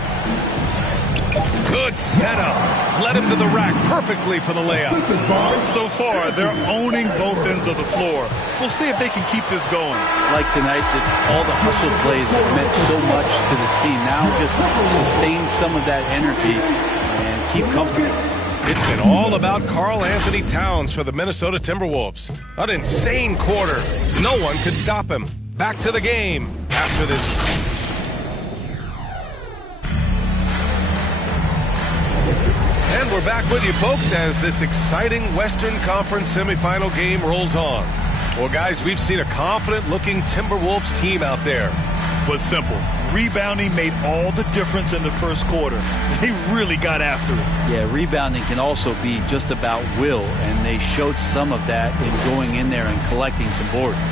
Good setup. Led him to the rack perfectly for the layup. So far, they're owning both ends of the floor. We'll see if they can keep this going. Like tonight, that all the hustle plays have meant so much to this team. Now just sustain some of that energy and keep comfortable. It's been all about Karl Anthony Towns for the Minnesota Timberwolves. An insane quarter. No one could stop him. Back to the game after this. And we're back with you, folks, as this exciting Western Conference semifinal game rolls on. Well, guys, we've seen a confident-looking Timberwolves team out there. But simple. Rebounding made all the difference in the first quarter. They really got after it. Yeah, rebounding can also be just about will, and they showed some of that in going in there and collecting some boards.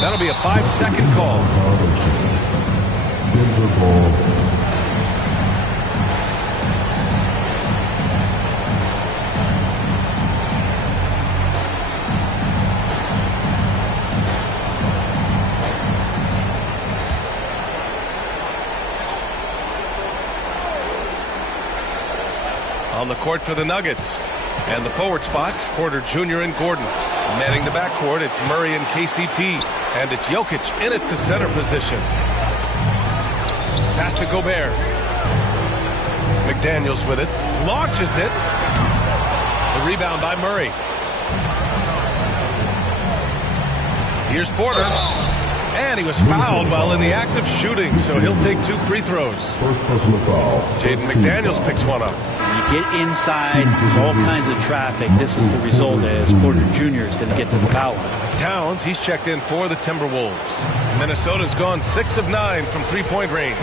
That'll be a 5-second call. Denver ball. On the court for the Nuggets. And the forward spots, Porter Jr. and Gordon. Manning the backcourt, it's Murray and KCP. And it's Jokic in at the center position. Pass to Gobert. McDaniels with it. Launches it. The rebound by Murray. Here's Porter. And he was fouled while in the act of shooting, so he'll take 2 free throws. First personal foul. Jaden McDaniels picks one up. You get inside, there's all kinds of traffic. This is the result as Porter Jr. is going to get to the foul line. Towns, he's checked in for the Timberwolves. Minnesota's gone 6 of 9 from three-point range.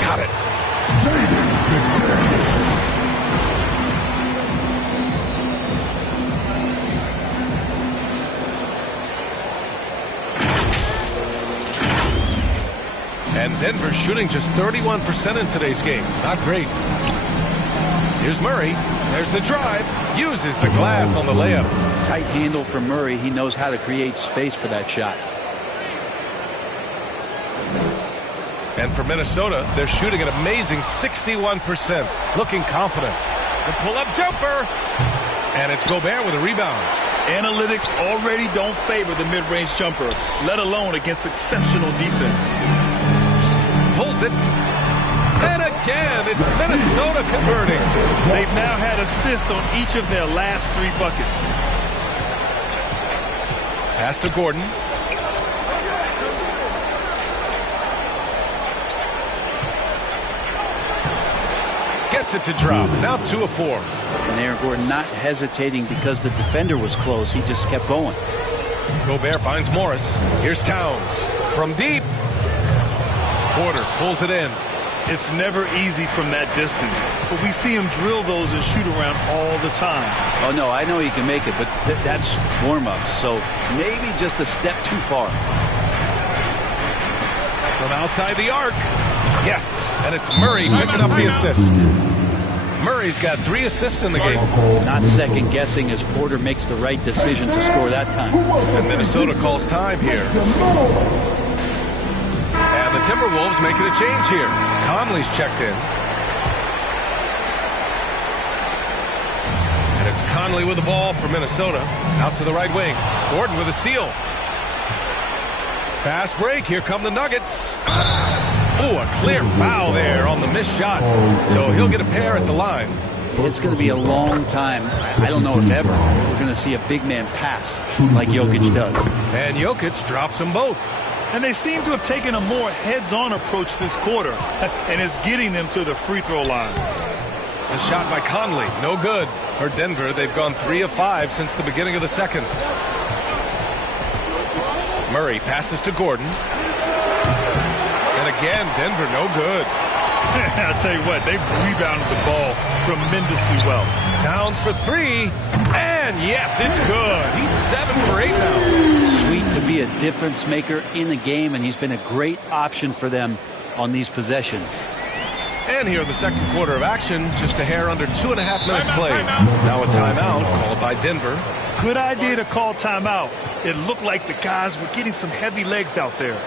Got it. And Denver shooting just 31% in today's game. Not great. Here's Murray. There's the drive. Uses the glass on the layup. Tight handle for Murray. He knows how to create space for that shot. And for Minnesota, they're shooting an amazing 61%. Looking confident. The pull-up jumper. And it's Gobert with a rebound. Analytics already don't favor the mid-range jumper, let alone against exceptional defense. Pulls it. And again, it's Minnesota converting. They've now had assists on each of their last 3 buckets. Pass to Gordon. Gets it to drop. Now 2 of 4. And Aaron Gordon not hesitating because the defender was close. He just kept going. Gobert finds Morris. Here's Towns from deep. Porter pulls it in. It's never easy from that distance, but we see him drill those and shoot around all the time. Oh, no, I know he can make it, but that's warm-ups, so maybe just a step too far. From outside the arc. Yes, and it's Murray picking up the assist. Murray's got 3 assists in the game. Not second-guessing as Porter makes the right decision to score that time. And Minnesota calls time here. And the Timberwolves making a change here. Conley's checked in. And it's Conley with the ball for Minnesota. Out to the right wing. Gordon with a steal. Fast break. Here come the Nuggets. Oh, a clear foul there on the missed shot. So he'll get a pair at the line. It's going to be a long time. I don't know if ever we're going to see a big man pass like Jokic does. And Jokic drops them both. And they seem to have taken a more heads-on approach this quarter, and it's getting them to the free throw line. The shot by Conley, no good. For Denver, they've gone 3 of 5 since the beginning of the second. Murray passes to Gordon. And again, Denver, no good. I'll tell you what, they've rebounded the ball tremendously well. Towns for 3. And yes, it's good. He's 7 for 8 now. Sweet to be a difference maker in the game, and he's been a great option for them on these possessions. And here in the second quarter of action, just a hair under 2.5 minutes played. Now a timeout called by Denver. Good idea to call timeout. It looked like the guys were getting some heavy legs out there.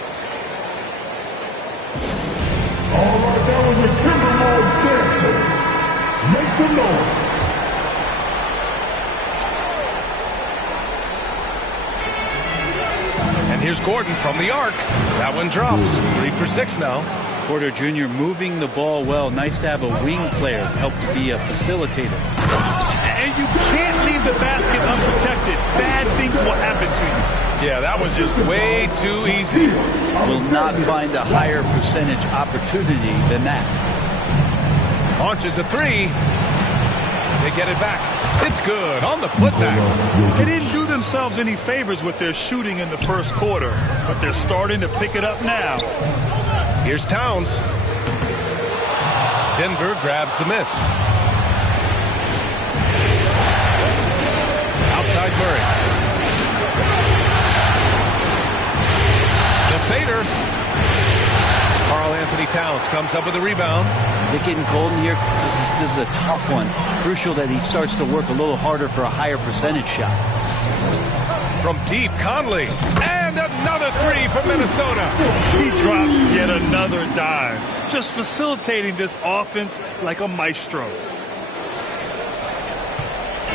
All right, that was the Timberwolves dancer. Make some noise. And here's Gordon from the arc. That one drops. 3 for 6 now. Porter Jr. moving the ball well. Nice to have a wing player help to be a facilitator. And you can't leave the basket unprotected. Bad things will happen to you. Yeah, that was just way too easy. Will not find a higher percentage opportunity than that. Launches a 3. They get it back. It's good on the putback. They didn't do themselves any favors with their shooting in the first quarter, but they're starting to pick it up now. Here's Towns. Denver grabs the miss. Outside Murray. The fader. Karl-Anthony Towns comes up with a rebound. Is it getting cold in here? This is a tough one. Crucial that he starts to work a little harder for a higher percentage shot. From deep, Conley. And another 3 from Minnesota. He drops yet another dive. Just facilitating this offense like a maestro.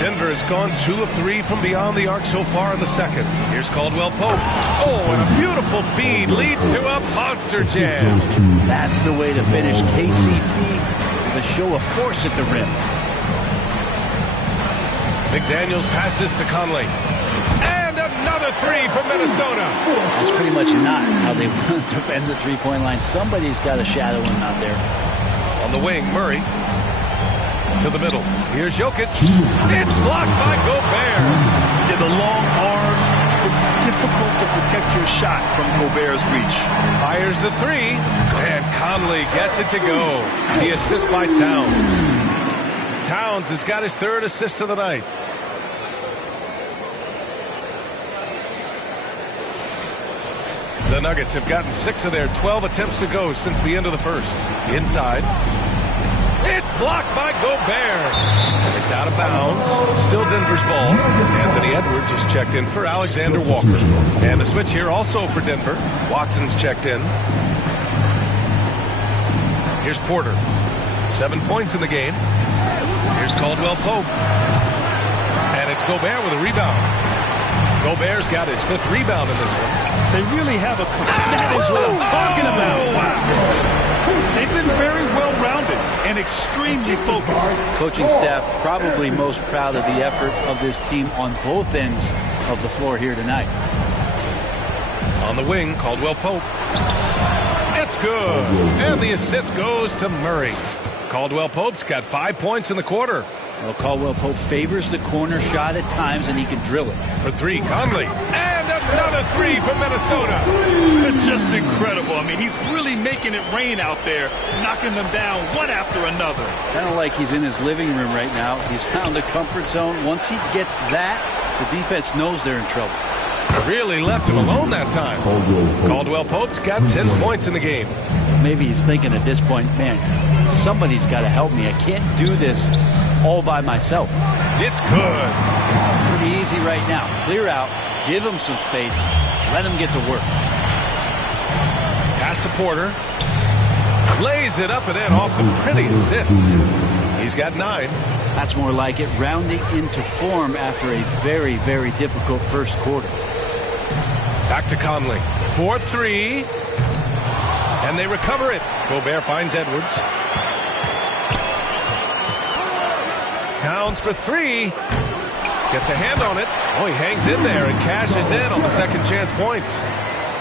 Denver has gone 2 of 3 from beyond the arc so far in the second. Here's Caldwell Pope. Oh, and a beautiful feed leads to a monster jam. That's the way to finish. KCP with a show of force at the rim. McDaniels passes to Conley. And another 3 from Minnesota. That's pretty much not how they want to defend the three-point line. Somebody's got to shadow him out there. On the wing, Murray. To the middle. Here's Jokic. It's blocked by Gobert. Yeah, the long arms. It's difficult to protect your shot from Gobert's reach. Fires the 3. And Conley gets it to go. The assist by Towns. Towns has got his 3rd assist of the night. The Nuggets have gotten 6 of their 12 attempts to go since the end of the first. Inside. It's blocked by Gobert. And it's out of bounds. Still Denver's ball. Anthony Edwards is checked in for Alexander Walker. And a switch here also for Denver. Watson's checked in. Here's Porter. 7 points in the game. Here's Caldwell Pope. And it's Gobert with a rebound. Gobert's got his 5th rebound in this one. They really have a... That is what I'm talking about. Wow. They've been very well-rounded and extremely focused. Coaching staff probably most proud of the effort of this team on both ends of the floor here tonight. On the wing, Caldwell Pope. It's good. And the assist goes to Murray. Caldwell Pope's got 5 points in the quarter. Well, Caldwell Pope favors the corner shot at times, and he can drill it. For 3, Conley. And another 3 from Minnesota. Just incredible. I mean, he's really making it rain out there, knocking them down one after another. Kind of like he's in his living room right now. He's found a comfort zone. Once he gets that, the defense knows they're in trouble. Really left him alone that time. Caldwell Pope's got 10 points in the game. Maybe he's thinking at this point, man, somebody's got to help me. I can't do this all by myself. It's good. Pretty easy right now. Clear out, give him some space, let him get to work. Pass to Porter. Lays it up and in off the pretty assist. He's got 9. That's more like it, rounding into form after a very, very difficult first quarter. Back to Conley. 4-3. And they recover it. Gobert finds Edwards. Towns for 3. Gets a hand on it. Oh, he hangs in there and cashes in on the second chance points.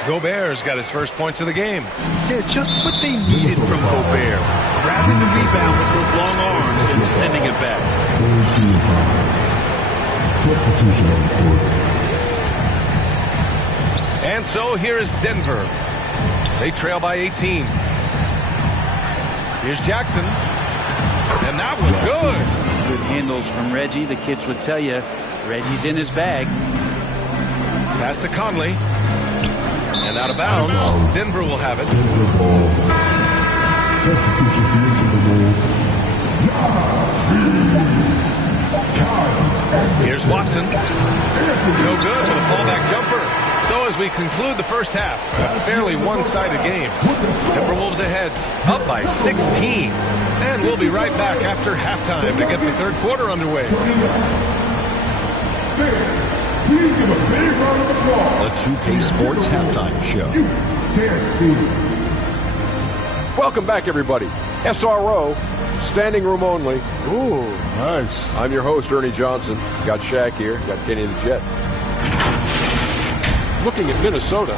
Gobert's got his first points of the game. Yeah, just what they needed from Gobert. Grabbing the rebound with those long arms and sending it back. Substitution on the court. And so here is Denver. They trail by 18. Here's Jackson. And that one good. Good handles from Reggie. The kids would tell you, Reggie's in his bag. Pass to Conley. And out of bounds. Denver will have it. Substitution for each of the Bulls. Here's Watson. No good for the fallback jumper. So as we conclude the first half, a fairly one-sided game. Timberwolves ahead, up by 16. And we'll be right back after halftime to get the third quarter underway. Please give a big round of applause. The 2K Sports Halftime Show. Welcome back, everybody. SRO, standing room only. Ooh, nice. I'm your host, Ernie Johnson. Got Shaq here. Got Kenny the Jet. Looking at Minnesota,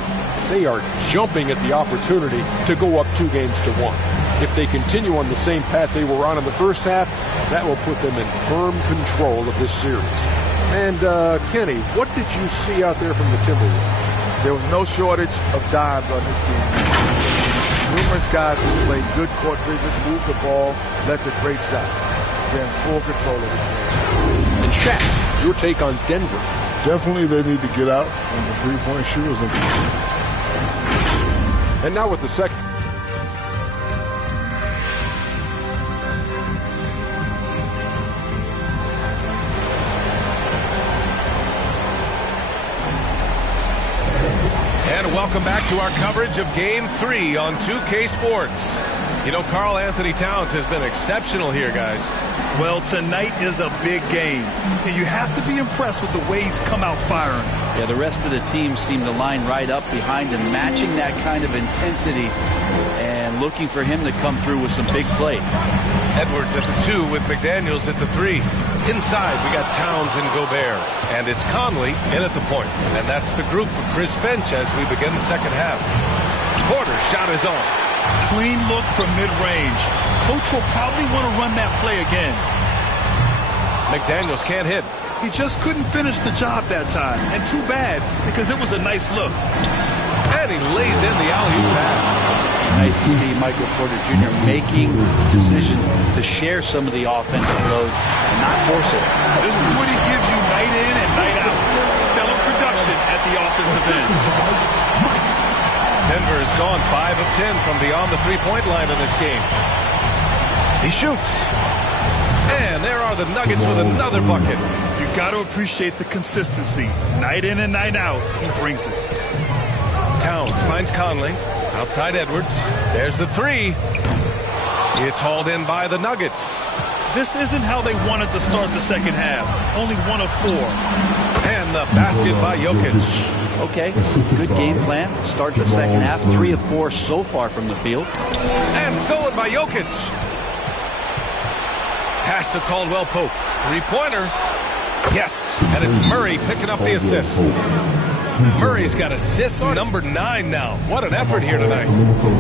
they are jumping at the opportunity to go up 2-1. If they continue on the same path they were on in the first half, that will put them in firm control of this series. And, Kenny, what did you see out there from the Timberwolves? There was no shortage of dimes on this team. Numerous guys displayed good court vision, moved the ball, led to great shots. They're in full control of this game. And Shaq, your take on Denver? Definitely they need to get out on the three-point shooters. And now with the second. And welcome back to our coverage of Game 3 on 2K Sports. You know, Karl Anthony Towns has been exceptional here, guys. Well, tonight is a big game. And you have to be impressed with the way he's come out firing. Yeah, the rest of the team seem to line right up behind him, matching that kind of intensity and looking for him to come through with some big plays. Edwards at the 2 with McDaniels at the 3. Inside, we got Towns and Gobert. And it's Conley in at the point. And that's the group for Chris Finch as we begin the second half. Porter's shot is off. Clean look from mid-range. Coach will probably want to run that play again. McDaniels can't hit. He just couldn't finish the job that time. And too bad, because it was a nice look. And he lays in the alley-oop pass. Nice to see Michael Porter Jr. making the decision to share some of the offensive load and not force it. This is what he gives you night in and night out. Stellar production at the offensive end. Denver has gone 5 of 10 from beyond the three-point line in this game. He shoots. And there are the Nuggets with another bucket. You got to appreciate the consistency. Night in and night out, he brings it. Towns finds Conley. Outside Edwards. There's the three. It's hauled in by the Nuggets. This isn't how they wanted to start the second half. Only 1 of 4. And the basket by Jokic. Okay, good game plan. Start the second half. 3 of 4 so far from the field. And stolen by Jokic. Pass to Caldwell Pope. Three-pointer. Yes, and it's Murray picking up the assist. Murray's got assist number 9 now. What an effort here tonight.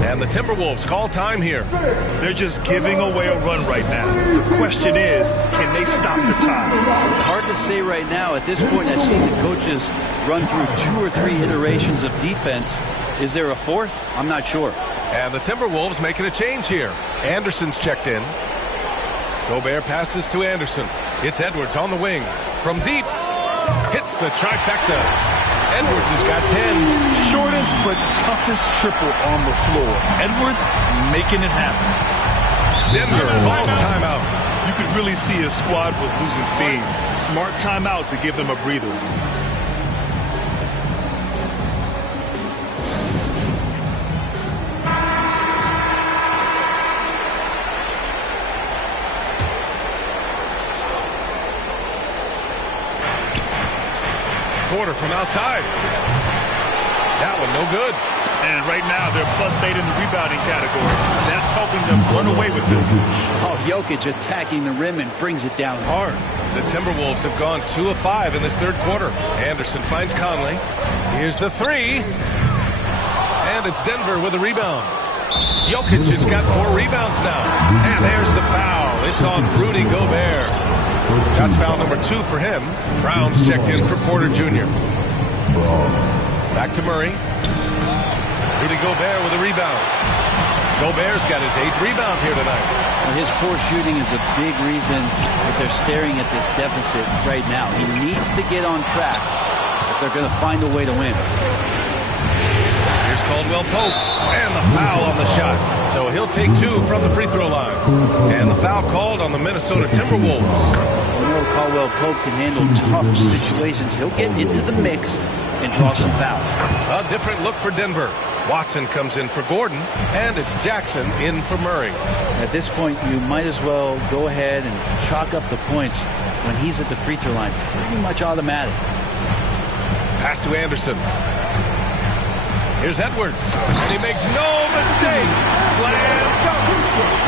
And the Timberwolves call time here. They're just giving away a run right now. The question is, can they stop the time? Hard to say right now. At this point, I've seen the coaches run through 2 or 3 iterations of defense. Is there a fourth? I'm not sure. And the Timberwolves making a change here. Anderson's checked in. Gobert passes to Anderson. It's Edwards on the wing. From deep. Hits the trifecta. Edwards has got 10. Shortest but toughest triple on the floor. Edwards making it happen. Denver calls timeout. You could really see his squad was losing steam. Smart timeout to give them a breather. Quarter from outside. That one no good. And right now they're +8 in the rebounding category. That's helping them run away with this. Oh, Jokic attacking the rim and brings it down hard. The Timberwolves have gone 2 of 5 in this third quarter. Anderson finds Conley. Here's the three. And it's Denver with a rebound. Jokic has got 4 rebounds now. And there's the foul. It's on Rudy Gobert. That's foul number 2 for him. Brown's checked in for Porter Jr. Back to Murray. Rudy Gobert with a rebound. Gobert's got his 8th rebound here tonight. Well, his poor shooting is a big reason that they're staring at this deficit right now. He needs to get on track if they're going to find a way to win. Here's Caldwell Pope. And the foul on the shot. So he'll take 2 from the free throw line. And the foul called on the Minnesota Timberwolves. We know Caldwell Pope can handle tough situations. He'll get into the mix and draw some fouls. A different look for Denver. Watson comes in for Gordon, and it's Jackson in for Murray. At this point, you might as well go ahead and chalk up the points when he's at the free throw line. Pretty much automatic. Pass to Anderson. Here's Edwards, and he makes no mistake. Slam dunk.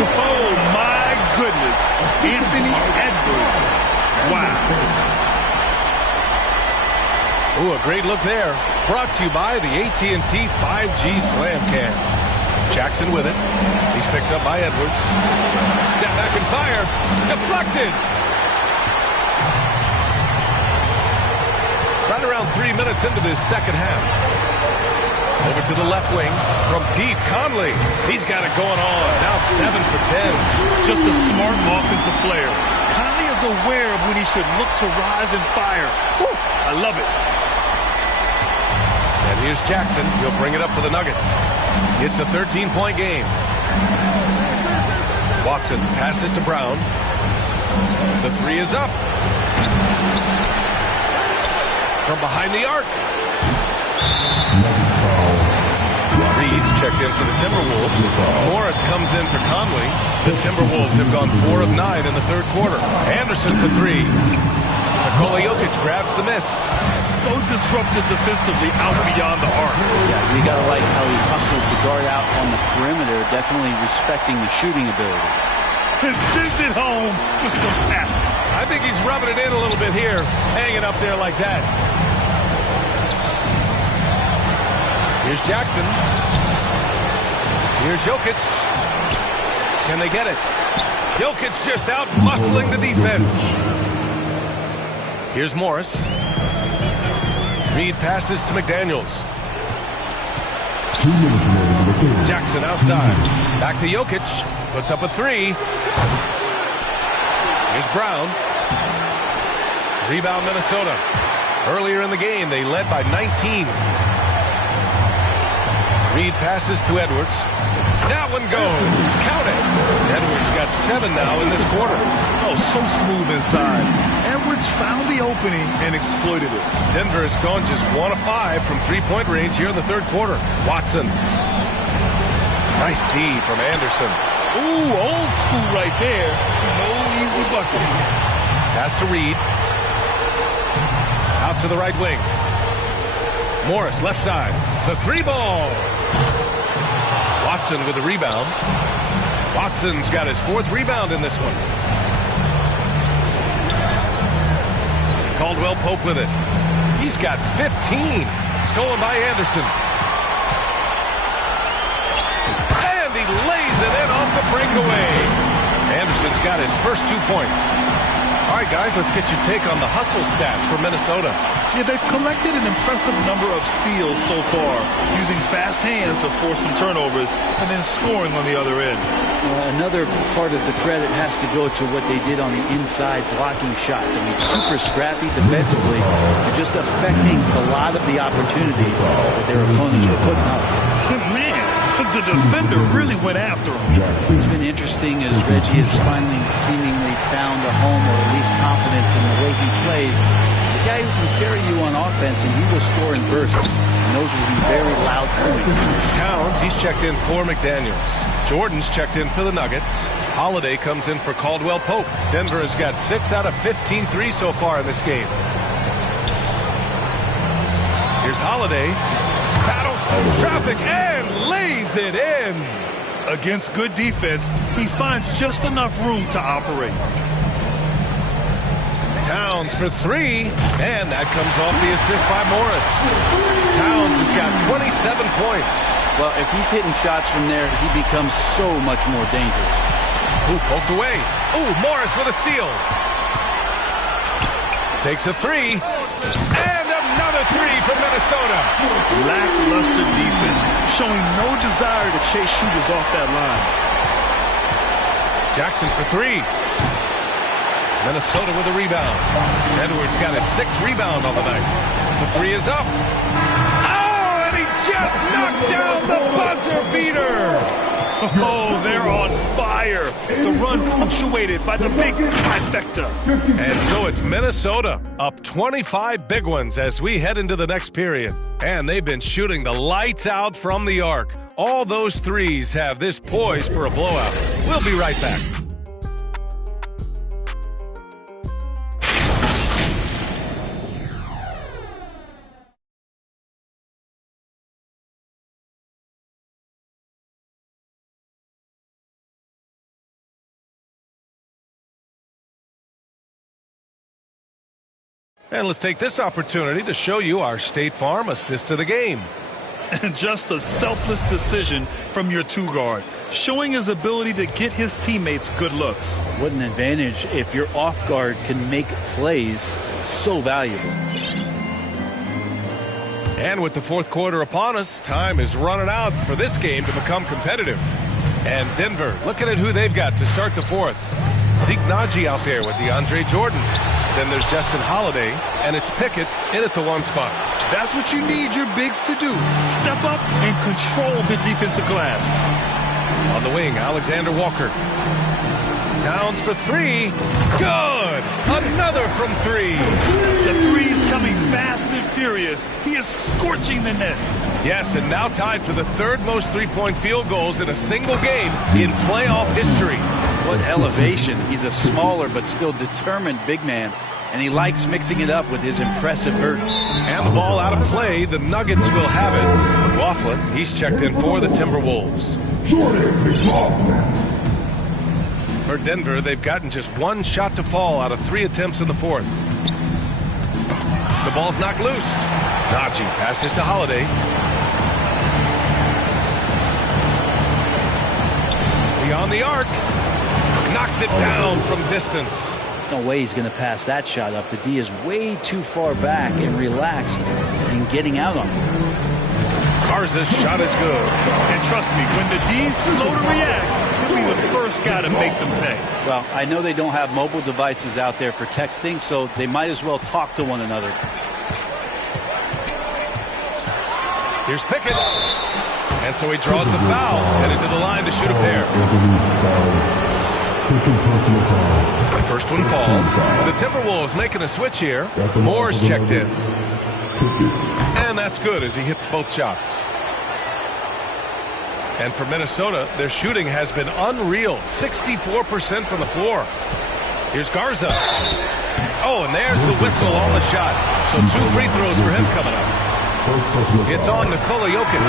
Oh, my goodness. Anthony Edwards. Wow. Ooh, a great look there. Brought to you by the AT&T 5G Slam Cam. Jackson with it. He's picked up by Edwards. Step back and fire. Deflected. Right around 3 minutes into this second half. Over to the left wing. From deep, Conley. He's got it going on. Now 7 for 10. Just a smart offensive player. Conley is aware of when he should look to rise and fire. Woo, I love it. And here's Jackson. He'll bring it up for the Nuggets. It's a 13-point game. Watson passes to Brown. The three is up. From behind the arc. Reed's checked in for the Timberwolves. Morris comes in for Conley. The Timberwolves have gone 4 of 9 in the third quarter. Anderson for 3. Nikola Jokic grabs the miss. So disruptive defensively out beyond the arc. Yeah, you got to like how he hustled the guard out on the perimeter, definitely respecting the shooting ability. And sends it home with some pep. I think he's rubbing it in a little bit here, hanging up there like that. Here's Jackson. Here's Jokic. Can they get it? Jokic just out muscling the defense. Here's Morris. Reed passes to McDaniels. Jackson outside. Back to Jokic. Puts up a 3. Here's Brown. Rebound Minnesota. Earlier in the game, they led by 19. Reed passes to Edwards. That one goes. Count it. Edwards got 7 now in this quarter. Oh, so smooth inside. Edwards found the opening and exploited it. Denver has gone just 1 of 5 from three-point range here in the third quarter. Watson. Nice D from Anderson. Ooh, old school right there. No easy buckets. Pass to Reed. Out to the right wing. Morris, left side. The 3-ball. Watson with the rebound. Watson's got his 4th rebound in this one. Caldwell Pope with it. He's got 15. Stolen by Anderson. And he lays it in off the breakaway. Anderson's got his first 2 points. All right, guys, let's get your take on the hustle stats for Minnesota. Yeah, they've collected an impressive number of steals so far, using fast hands to force some turnovers and then scoring on the other end. Another part of the credit has to go to what they did on the inside blocking shots. I mean, super scrappy defensively and just affecting a lot of the opportunities that their opponents were putting up. Man, the defender really went after him. What's been interesting is Reggie has finally seemingly found a home, or at least confidence in the way he plays. He's a guy who can carry you on offense, and he will score in bursts. And those will be very loud points. Towns, he's checked in for McDaniels. Jordan's checked in for the Nuggets. Holiday comes in for Caldwell Pope. Denver has got 6 out of 15 threes so far in this game. Here's Holiday. Battles through traffic and lays it in. Against good defense, he finds just enough room to operate. Towns for 3, and that comes off the assist by Morris. Towns has got 27 points. Well, if he's hitting shots from there, he becomes so much more dangerous. Ooh, poked away. Ooh, Morris with a steal. Takes a 3, and another 3 from Minnesota. Lackluster defense, showing no desire to chase shooters off that line. Jackson for 3. Minnesota with a rebound. Edwards got his 6th rebound on the night. The 3 is up. Oh, and he just knocked down the buzzer beater. Oh, they're on fire. The run punctuated by the big trifecta. And so it's Minnesota up 25 big ones as we head into the next period. And they've been shooting the lights out from the arc. All those threes have this poised for a blowout. We'll be right back. And let's take this opportunity to show you our State Farm assist to the game. And just a selfless decision from your 2-guard, showing his ability to get his teammates good looks. What an advantage if your off guard can make plays so valuable. And with the fourth quarter upon us, time is running out for this game to become competitive. And Denver, looking at who they've got to start the fourth. Zeke Naji out there with DeAndre Jordan. Then there's Justin Holiday, and it's Pickett in at the 1 spot. That's what you need your bigs to do. Step up and control the defensive glass. On the wing, Alexander Walker. Towns for 3. Good! Another from 3. The three's coming fast and furious. He is scorching the nets. Yes, and now tied for the 3rd most three-point field goals in a single game in playoff history. What elevation. He's a smaller but still determined big man, and he likes mixing it up with his impressive vert. And the ball out of play. The Nuggets will have it. McLaughlin, he's checked in for the Timberwolves. Jordan McLaughlin. For Denver, they've gotten just 1 shot to fall out of 3 attempts in the fourth. The ball's knocked loose. Naji passes to Holiday. Beyond the arc. Knocks it down from distance. No way he's going to pass that shot up. The D is way too far back and relaxed in getting out on him. Garza's shot is good. And trust me, when the D's slow to react, he'll be the first guy to make them pay. Well, I know they don't have mobile devices out there for texting, so they might as well talk to one another. Here's Pickett. And so he draws the foul, headed to the line to shoot a pair. The first one falls. The Timberwolves making a switch here. Moore's checked in. And that's good as he hits both shots. And for Minnesota, their shooting has been unreal. 64% from the floor. Here's Garza. Oh, and there's the whistle on the shot. So 2 free throws for him coming up. It's on Nikola Jokic.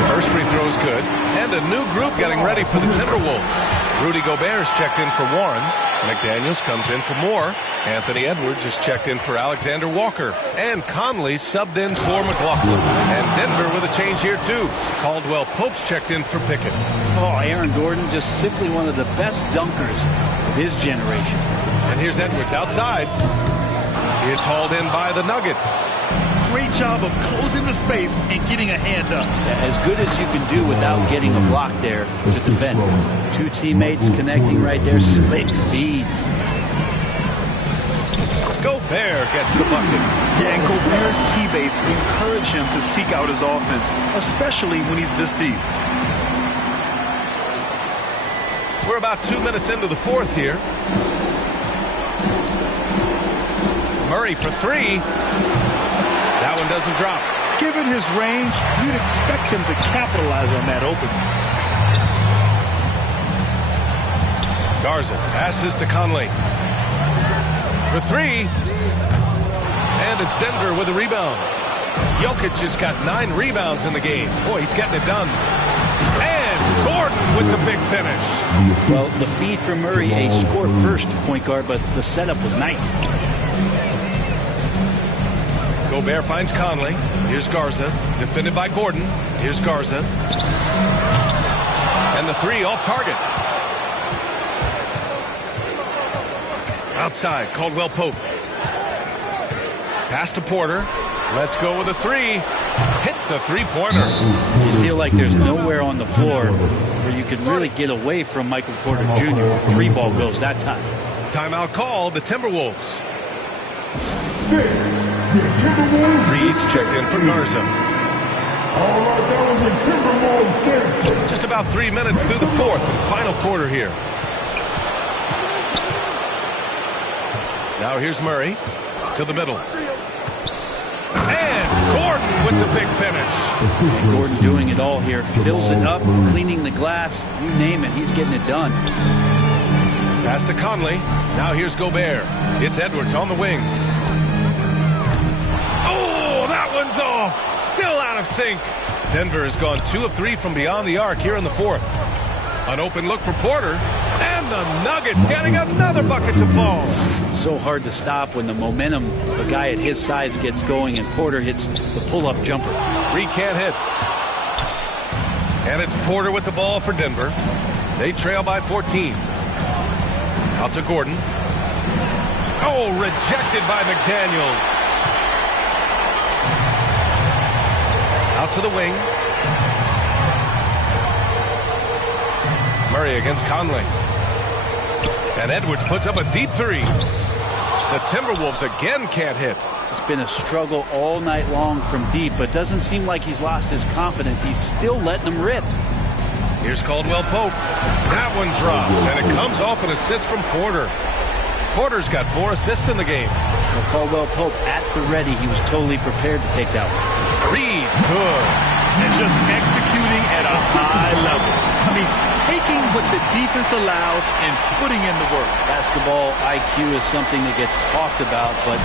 The first free throw is good. And a new group getting ready for the Timberwolves. Rudy Gobert's checked in for Warren. McDaniels comes in for Moore. Anthony Edwards is checked in for Alexander Walker. And Conley subbed in for McLaughlin. And Denver with a change here, too. Caldwell Pope's checked in for Pickett. Oh, Aaron Gordon, just simply one of the best dunkers of his generation. And here's Edwards outside. It's hauled in by the Nuggets. Great job of closing the space and getting a hand up. As good as you can do without getting a block there to defend. 2 teammates connecting right there. Slick feed. Gobert gets the bucket. Yeah, and Gobert's teammates encourage him to seek out his offense, especially when he's this deep. We're about 2 minutes into the fourth here. Murray for 3. That one doesn't drop. Given his range, you'd expect him to capitalize on that open. Garza passes to Conley. For 3. And it's Denver with a rebound. Jokic has got 9 rebounds in the game. Boy, he's getting it done. And Gordon with the big finish. Well, the feed from Murray, a score-first point guard, but the setup was nice. Gobert finds Conley. Here's Garza. Defended by Gordon. Here's Garza. And the 3 off target. Outside, Caldwell Pope. Pass to Porter. Let's go with a 3. Hits a 3-pointer. You feel like there's nowhere on the floor where you could really get away from Michael Porter Jr. 3 ball goes that time. Timeout called, the Timberwolves. Reed's checked in for Garza. All right, that was a Timberwolves game. Just about 3 minutes through the fourth and final quarter here. Now here's Murray to the middle. And Gordon with the big finish. Gordon doing it all here. Fills it up, cleaning the glass. You name it, he's getting it done. Pass to Conley. Now here's Gobert. It's Edwards on the wing. Oh, that one's off. Still out of sync. Denver has gone 2 of 3 from beyond the arc here in the fourth. An open look for Porter. And the Nuggets getting another bucket to fall. So hard to stop when the momentum of a guy at his size gets going and Porter hits the pull-up jumper. Reed can't hit. And it's Porter with the ball for Denver. They trail by 14. Out to Gordon. Oh, rejected by McDaniels. Out to the wing. Murray against Conley. And Edwards puts up a deep 3. The Timberwolves again can't hit. It's been a struggle all night long from deep, but doesn't seem like he's lost his confidence. He's still letting them rip. Here's Caldwell Pope. That one drops, and it comes off an assist from Porter. Porter's got 4 assists in the game. Well, Caldwell Pope at the ready. He was totally prepared to take that one. Reed, good. And just executing at a high level. I mean, taking what the defense allows and putting in the work. Basketball IQ is something that gets talked about, but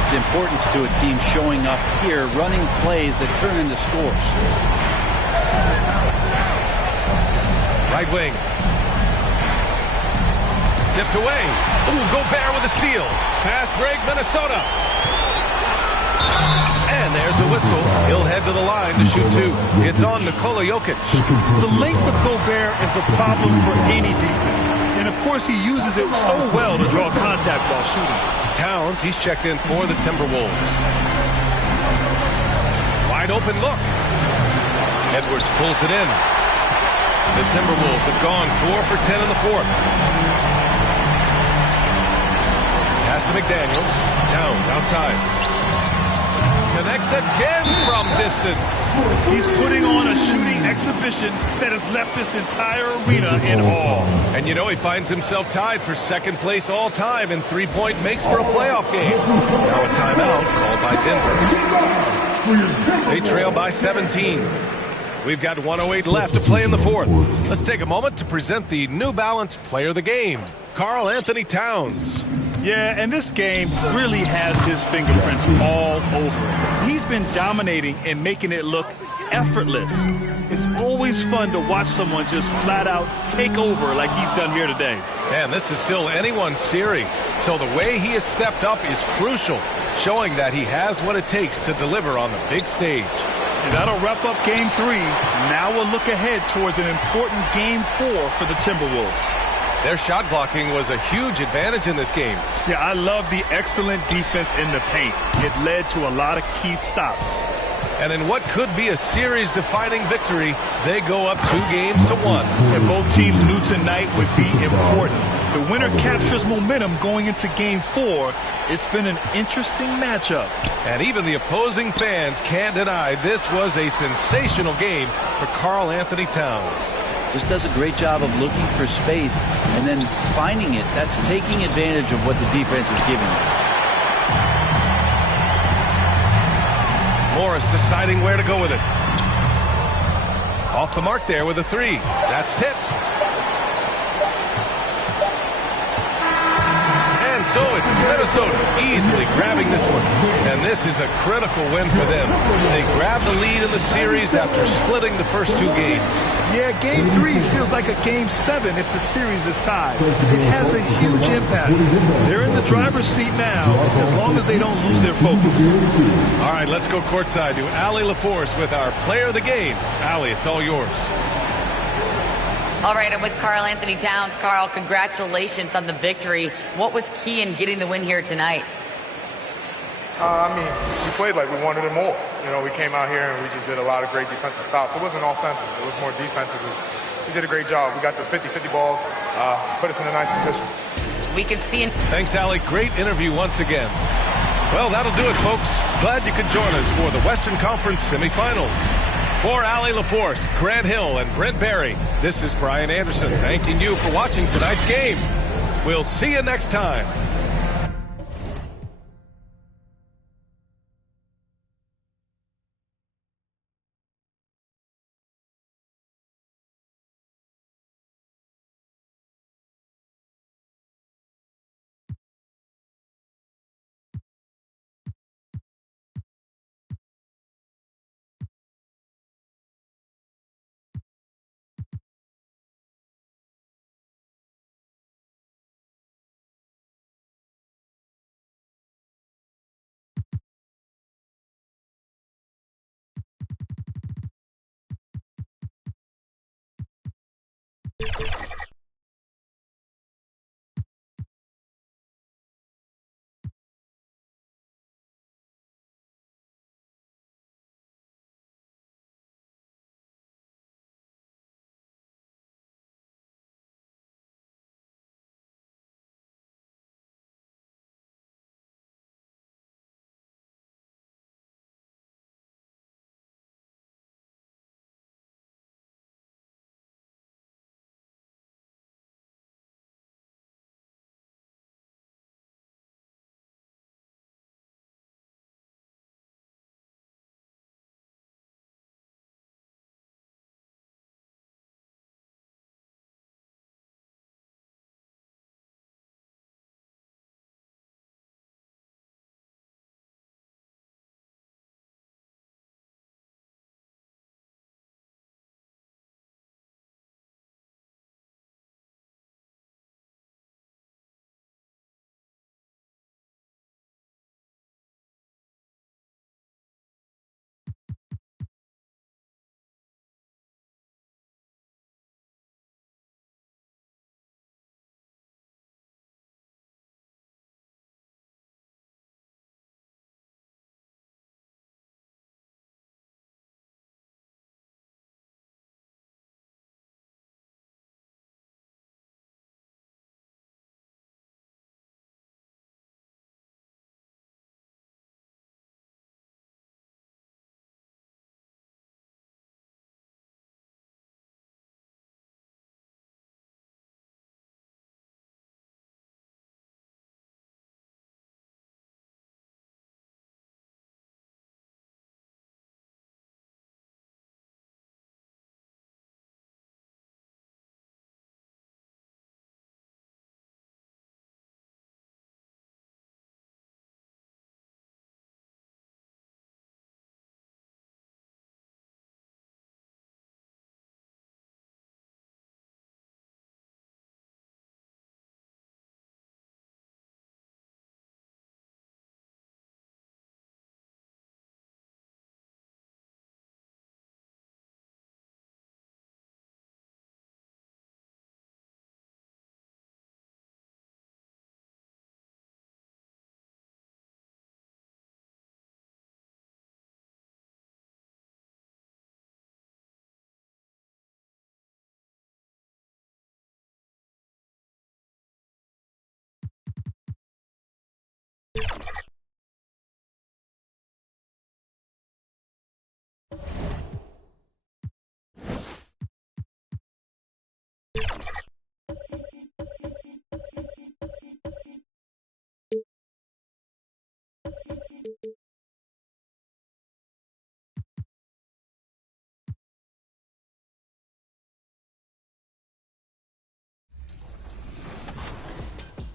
its importance to a team showing up here, running plays that turn into scores. Right wing. Tipped away. Ooh, Gobert with a steal. Fast break, Minnesota. And there's a whistle. He'll head to the line to shoot 2. It's on Nikola Jokic. The length of Gobert is a problem for any defense. And, of course, he uses it so well to draw contact while shooting. Towns, he's checked in for the Timberwolves. Wide open look. Edwards pulls it in. The Timberwolves have gone 4 for 10 in the fourth. Pass to McDaniels. Towns outside. connects again from distance. He's putting on a shooting exhibition that has left this entire arena in awe. And you know, he finds himself tied for second place all time in three-point makes for a playoff game. Now a timeout called by Denver. They trail by 17. We've got 1:08 left to play in the fourth. Let's take a moment to present the New Balance Player of the Game, Karl Anthony Towns. Yeah, and this game really has his fingerprints all over it. He's been dominating and making it look effortless. It's always fun to watch someone just flat out take over like he's done here today. And this is still anyone's series, so the way he has stepped up is crucial, showing that he has what it takes to deliver on the big stage. And that'll wrap up Game 3. Now we'll look ahead towards an important Game 4 for the Timberwolves. Their shot blocking was a huge advantage in this game. Yeah, I love the excellent defense in the paint. It led to a lot of key stops. And in what could be a series-defining victory, they go up 2-1. And both teams knew tonight would be important. The winner captures momentum going into Game 4. It's been an interesting matchup. And even the opposing fans can't deny this was a sensational game for Karl Anthony Towns. Just does a great job of looking for space and then finding it. That's taking advantage of what the defense is giving you. Morris deciding where to go with it. Off the mark there with a three. That's tipped. And so it's Minnesota easily grabbing this one. And this is a critical win for them. They grab the lead in the series after splitting the first two games. Yeah, Game 3 feels like a Game 7 if the series is tied. It has a huge impact. They're in the driver's seat now, as long as they don't lose their focus. All right, let's go courtside to Allie LaForce with our player of the game. Allie, it's all yours. All right, I'm with Karl Anthony Towns. Karl, congratulations on the victory. What was key in getting the win here tonight? We played like we wanted it more. You know, we came out here and we just did a lot of great defensive stops. It wasn't offensive. It was more defensive. We did a great job. We got those 50-50 balls, put us in a nice position. We can see. Thanks, Allie. Great interview once again. Well, that'll do it, folks. Glad you could join us for the Western Conference semifinals. For Allie LaForce, Grant Hill, and Brent Barry, this is Brian Anderson thanking you for watching tonight's game. We'll see you next time.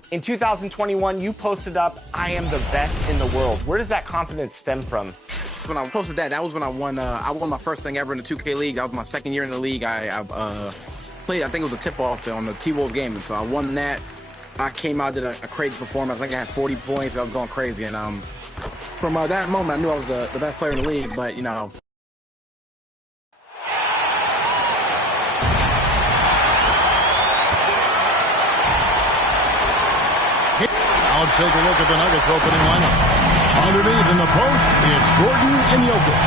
In 2021, you posted up, "I am the best in the world." Where does that confidence stem from? When I posted that was when I won my first thing ever in the 2K League. That was my second year in the league. I played, I think it was a tip-off on the T-Wolves game, and so I won that. I came out, did a crazy performance. I think I had 40 points. I was going crazy, and from that moment, I knew I was the best player in the league, but, you know. Now let's take a look at the Nuggets opening lineup. Underneath in the post, it's Gordon and Jokic.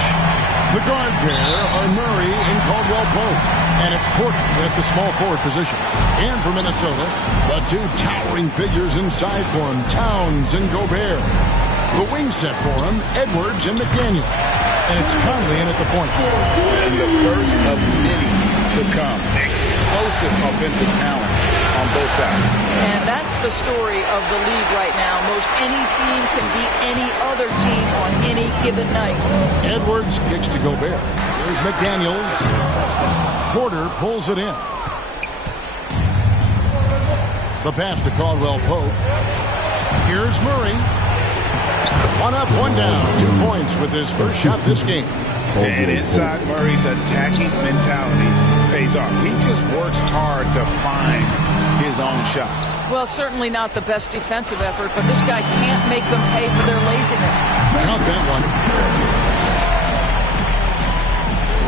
The guard pair are Murray and Caldwell-Pope. And it's Porter at the small forward position. And for Minnesota, the two towering figures inside for him, Towns and Gobert. The wing set for him, Edwards and McDaniel. And it's Conley in at the points. And the first of many to come. Explosive offensive talent on both sides. And that's the story of the league right now. Most any team can beat any other team on any given night. Edwards kicks to Gobert. Here's McDaniels. Porter pulls it in. The pass to Caldwell-Pope. Here's Murray. One up, one down. 2 points with his first shot this game. And inside Murray's attacking mentality pays off. He just works hard to find his own shot. Well, certainly not the best defensive effort, but this guy can't make them pay for their laziness. Count that one.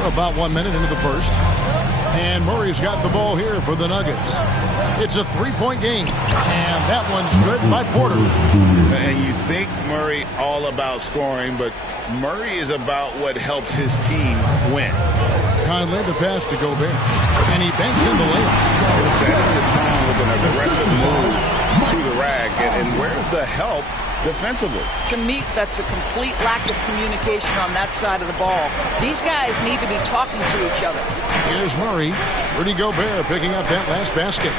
We're about 1 minute into the first. And Murray's got the ball here for the Nuggets. It's a 3-point game. And that one's good by Porter. And you think Murray all about scoring, but Murray is about what helps his team win. Conley the pass to Gobert. And he banks in the layup. Just setting the tone with an aggressive move to the rack. And where's the help defensively? To me, that's a complete lack of communication on that side of the ball. These guys need to be talking to each other. Here's Murray. Rudy Gobert picking up that last basket.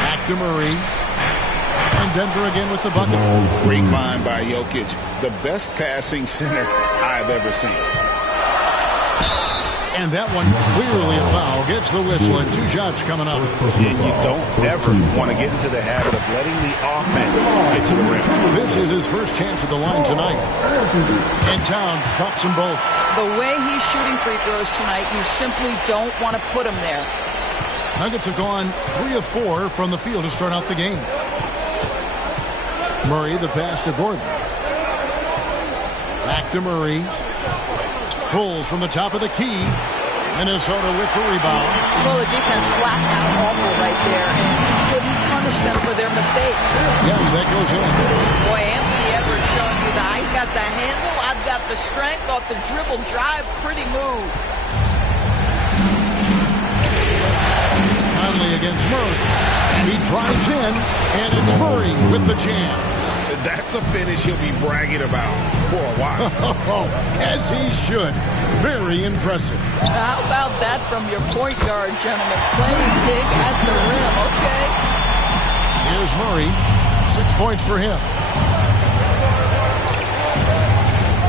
Back to Murray. And Denver again with the bucket. Great find by Jokic. The best passing center I've ever seen. And that one clearly a foul. Gets the whistle and 2 shots coming up. And you don't ever want to get into the habit of letting the offense get to the rim. This is his first chance at the line tonight. And Towns drops them both. The way he's shooting free throws tonight, you simply don't want to put him there. Nuggets have gone 3 of 4 from the field to start out the game. Murray the pass to Gordon. Back to Murray. Pulls from the top of the key. Minnesota with the rebound. Well, the defense flat out awful right there, and couldn't punish them for their mistake. Yes, that goes in. Boy, Anthony Edwards showing you that I've got the handle, I've got the strength off the dribble drive. Pretty move. Conley against Murray. He drives in, and it's Murray with the jam. That's a finish he'll be bragging about for a while. As he should. Very impressive. How about that from your point guard, gentlemen? Playing big at the rim, okay? Here's Murray. 6 points for him.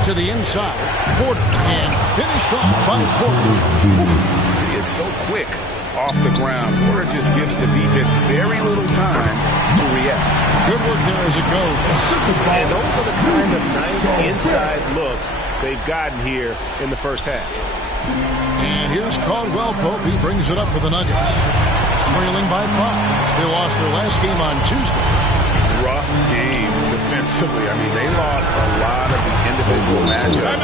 To the inside. Porter. And finished off by Porter. He is so quick off the ground. Porter just gives the defense very little time to react. Good work there as it goes. And those are the kind of nice inside looks they've gotten here in the first half. And here's Caldwell-Pope. He brings it up for the Nuggets. Trailing by 5. They lost their last game on Tuesday. Rough game defensively. I mean, they lost a lot of the individual matchups,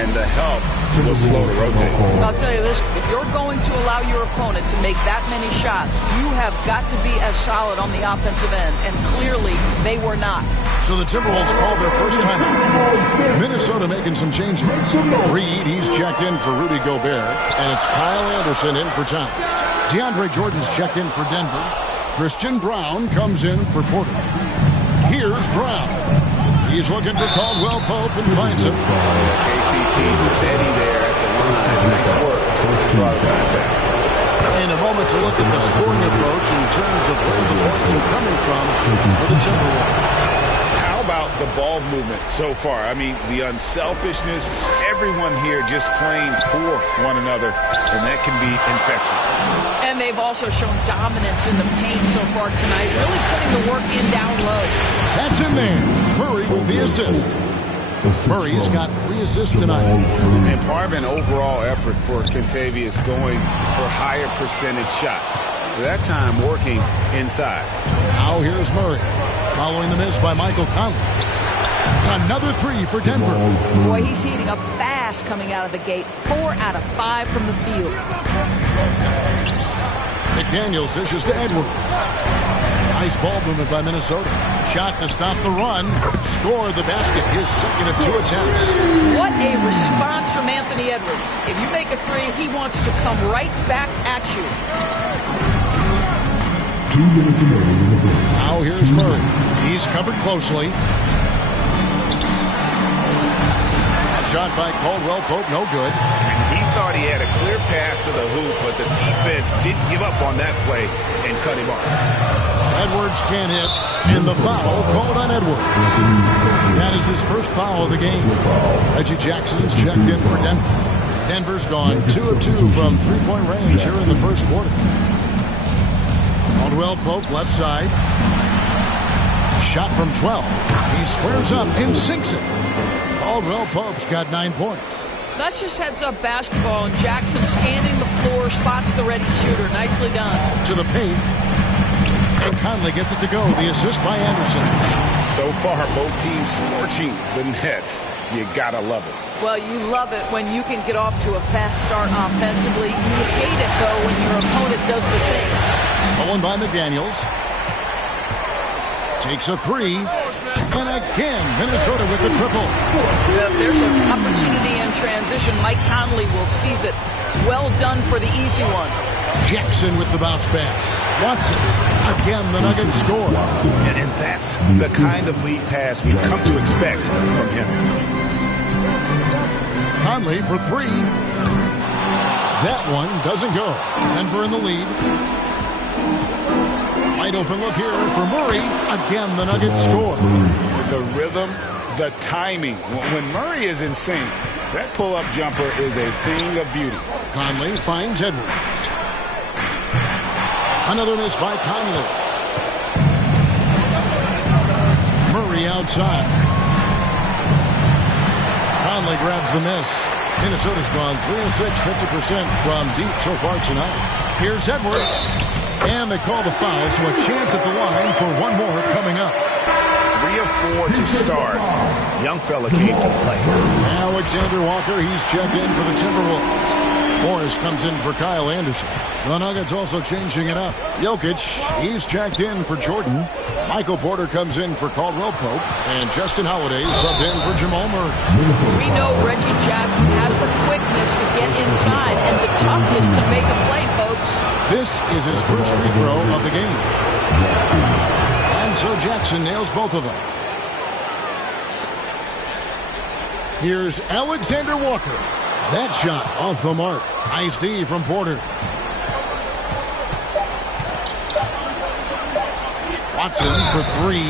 and the help was slow to rotate. I'll tell you this, if you're going to allow your opponent to make that many shots, you have got to be as solid on the offensive end, and clearly they were not. So the Timberwolves called their first timeout. Minnesota making some changes. Reed, he's checked in for Rudy Gobert, and it's Kyle Anderson in for Towns. DeAndre Jordan's checked in for Denver. Christian Brown comes in for Porter. Here's Brown. He's looking for Caldwell-Pope and finds him. KCP steady there at the line. Nice work. Broad contact. In a moment to look at the scoring approach in terms of where the points are coming from for the Timberwolves. How about the ball movement so far. I mean, the unselfishness, everyone here just playing for one another, and that can be infectious. And they've also shown dominance in the paint so far tonight, really putting the work in down low. That's in there. Murray with the assist. Murray's got 3 assists tonight. And part of an overall effort for Kentavious going for higher percentage shots. That time working inside. Now here's Murray. Following the miss by Michael Conley. Another 3 for Denver. Boy, he's heating up fast coming out of the gate. 4 out of 5 from the field. McDaniels dishes to Edwards. Nice ball movement by Minnesota. Shot to stop the run. Score the basket. His second of 2 attempts. What a response from Anthony Edwards. If you make a 3, he wants to come right back at you. Now here's Murray. He's covered closely. Shot by Caldwell Pope, no good. And he thought he had a clear path to the hoop, but the defense didn't give up on that play and cut him off. Edwards can't hit, and the foul called on Edwards. That is his first foul of the game. Reggie Jackson's checked in for Denver. Denver's gone 2 of 2 from 3-point range here in the first quarter. Caldwell Pope left side. Shot from 12. He squares up and sinks it. Caldwell Pope's got 9 points. That's just heads-up basketball, and Jackson scanning the floor, spots the ready shooter. Nicely done. To the paint. And Conley gets it to go. The assist by Anderson. So far, both teams scorching the nets. You gotta love it. Well, you love it when you can get off to a fast start offensively. You hate it, though, when your opponent does the same. Stolen by McDaniels. Takes a 3. And again, Minnesota with the triple. If there's an opportunity in transition, Mike Conley will seize it. Well done for the easy one. Jackson with the bounce pass. Watson. Again, the Nuggets score. And that's the kind of lead pass we've come to expect from him. Conley for 3. That one doesn't go. Denver in the lead. Wide open look here for Murray. Again, the Nuggets score. The rhythm, the timing. When Murray is in sync, that pull-up jumper is a thing of beauty. Conley finds Edwards. Another miss by Conley. Murray outside. Conley grabs the miss. Minnesota's gone 3 of 6, 50% from deep so far tonight. Here's Edwards. And they call the foul, so a chance at the line for one more coming up. 3 of 4 to start. Young fella came to play. Alexander Walker, he's checked in for the Timberwolves. Morris comes in for Kyle Anderson. The Nuggets also changing it up. Jokic, he's checked in for Jordan. Michael Porter comes in for Caldwell Pope. And Justin Holiday subbed in for Jamal Murray. We know Reggie Jackson has the quickness to get inside and the toughness to make a play, folks. This is his first free throw of the game. And so Jackson nails both of them. Here's Alexander Walker. That shot off the mark. Nice D from Porter. Watson for 3.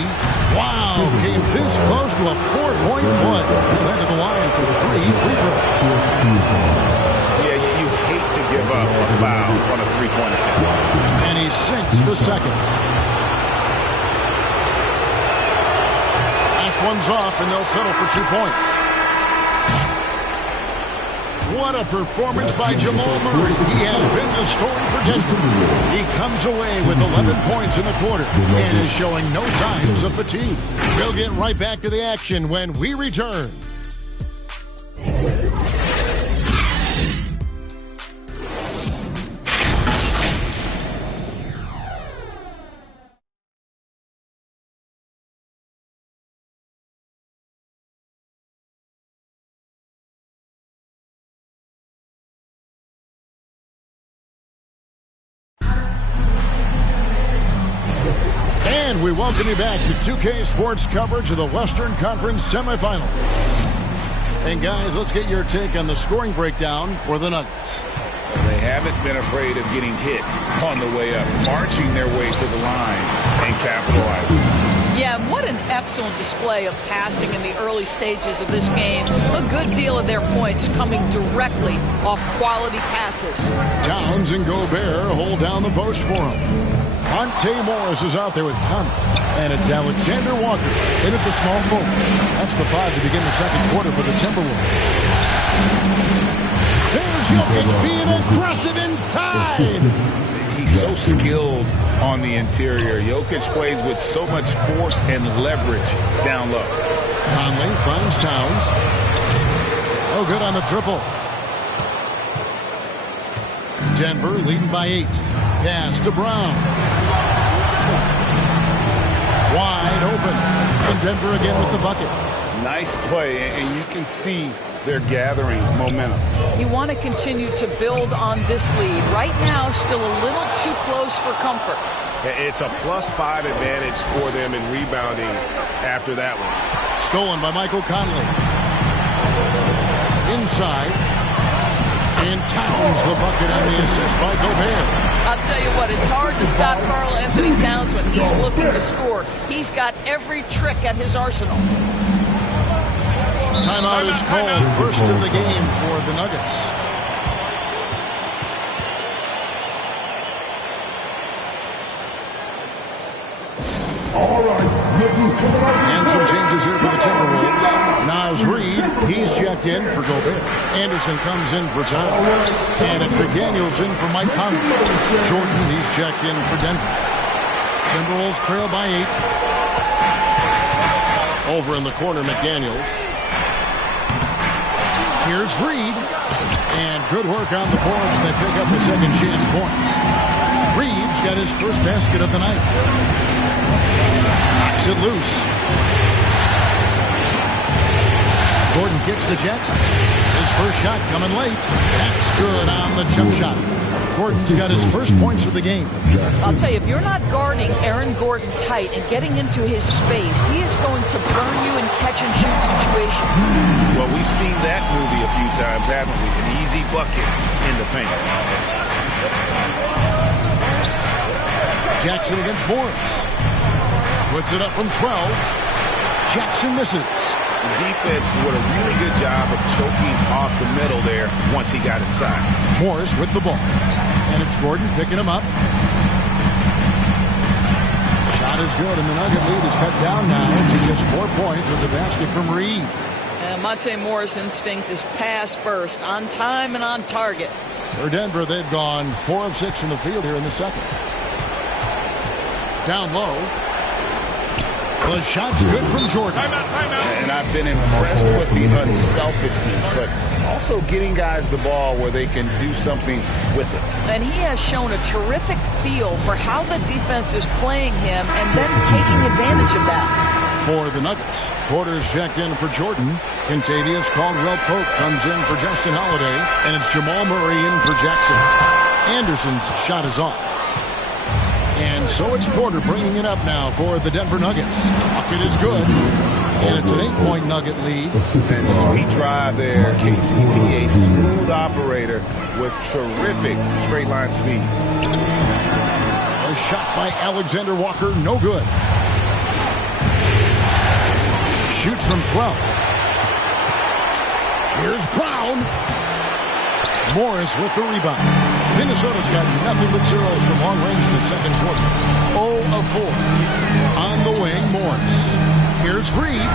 Wow, came this close to a 4-point play. Went to the line for 3 free throws. Yeah, you hate to give up a foul on a 3-point attempt. And he sinks the second. Last one's off, and they'll settle for 2 points. What a performance by Jamal Murray. He has been the story for Denver. He comes away with 11 points in the quarter and is showing no signs of fatigue. We'll get right back to the action when we return. And we welcome you back to 2K Sports coverage of the Western Conference semifinals. And guys, let's get your take on the scoring breakdown for the Nuggets. They haven't been afraid of getting hit on the way up, marching their way to the line and capitalizing. Yeah, and what an excellent display of passing in the early stages of this game. A good deal of their points coming directly off quality passes. Towns and Gobert hold down the post for him. Monte Morris is out there with Conley. And it's Alexander Walker in at the small forward. That's the 5 to begin the second quarter for the Timberwolves. There's Jokic being aggressive inside. He's so skilled on the interior. Jokic plays with so much force and leverage down low. Conley finds Towns. Oh, good on the triple. Denver leading by 8. Pass to Brown. Wide open. And Denver again with the bucket. Nice play, and you can see they're gathering momentum. You want to continue to build on this lead. Right now, still a little too close for comfort. It's a +5 advantage for them in rebounding after that one. Stolen by Michael Conley. Inside. And Towns the bucket on the assist by Gobert. I'll tell you what, it's hard to stop Karl Anthony Towns when he's looking to score. He's got every trick at his arsenal. Timeout is called. First of the game for the Nuggets. And some changes here for the Timberwolves. Naz Reid, he's checked in for Gobert. Anderson comes in for Towns. And it's McDaniels in for Mike Conley. Jordan, he's checked in for Denver. Timberwolves trail by 8. Over in the corner, McDaniels. Here's Reid. And good work on the boards. They pick up the second chance points. Reed's got his first basket of the night. Knocks it loose. Gordon kicks to Jackson. His first shot coming late. That's good on the jump shot. Gordon's got his first points of the game. I'll tell you, if you're not guarding Aaron Gordon tight and getting into his space, he is going to burn you in catch-and-shoot situations. Well, we've seen that movie a few times, haven't we? An easy bucket in the paint. Jackson against Morris. Puts it up from 12. Jackson misses. The defense did a really good job of choking off the middle there once he got inside. Morris with the ball. And it's Gordon picking him up. Shot is good, and the Nugget lead is cut down now to just 4 points with the basket from Reed. And Monte Morris' instinct is pass first, on time and on target. For Denver, they've gone 4 of 6 from the field here in the second. Down low. The shot's good from Jordan. And I've been impressed with the unselfishness, but also getting guys the ball where they can do something with it. And he has shown a terrific feel for how the defense is playing him and then taking advantage of that. For the Nuggets, Porter's checked in for Jordan. Kentavious Caldwell-Pope comes in for Justin Holiday. And it's Jamal Murray in for Jackson. Anderson's shot is off. And so it's Porter bringing it up now for the Denver Nuggets. Bucket is good. And it's an 8-point Nugget lead. And sweet drive there. KCP, a smooth operator with terrific straight line speed. A shot by Alexander Walker, no good. Shoots from 12. Here's Brown. Morris with the rebound. Minnesota's got nothing but zeros from long range in the second quarter. 0 of 4. On the wing, Morris. Here's Reed.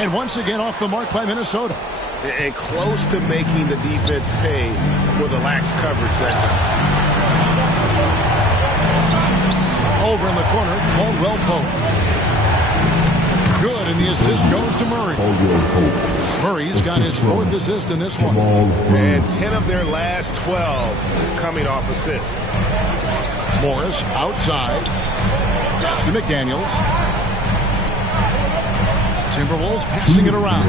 And once again off the mark by Minnesota. And close to making the defense pay for the lax coverage that time. Over in the corner, Caldwell-Pope. Good, and the assist goes to Murray. Murray's got his 4th assist in this one. And 10 of their last 12 coming off assists. Morris outside. Pass to McDaniels. Timberwolves passing it around.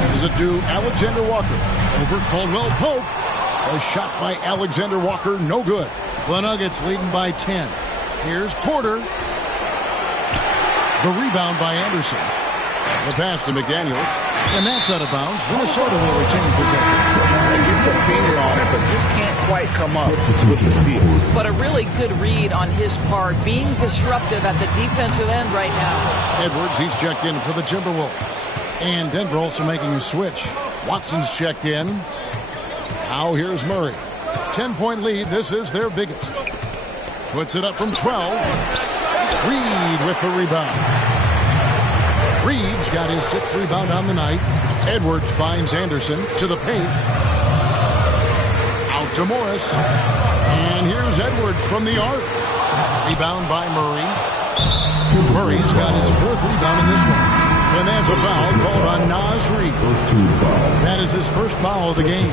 This is a to Alexander Walker. Over Caldwell-Pope. A shot by Alexander Walker, no good. The Nuggets leading by 10. Here's Porter. The rebound by Anderson. The pass to McDaniels. And that's out of bounds. Minnesota will retain possession. It gets finger on it, but just can't quite come up with the steal. But a really good read on his part, being disruptive at the defensive end right now. Edwards, he's checked in for the Timberwolves. And Denver also making a switch. Watson's checked in. Now here's Murray. 10-point lead. This is their biggest. Puts it up from 12. Reed with the rebound. Reed's got his 6th rebound on the night. Edwards finds Anderson to the paint. Out to Morris. And here's Edwards from the arc. Rebound by Murray. Murray's got his 4th rebound in this one. And that's a foul called on Naz Reid. That is his first foul of the game.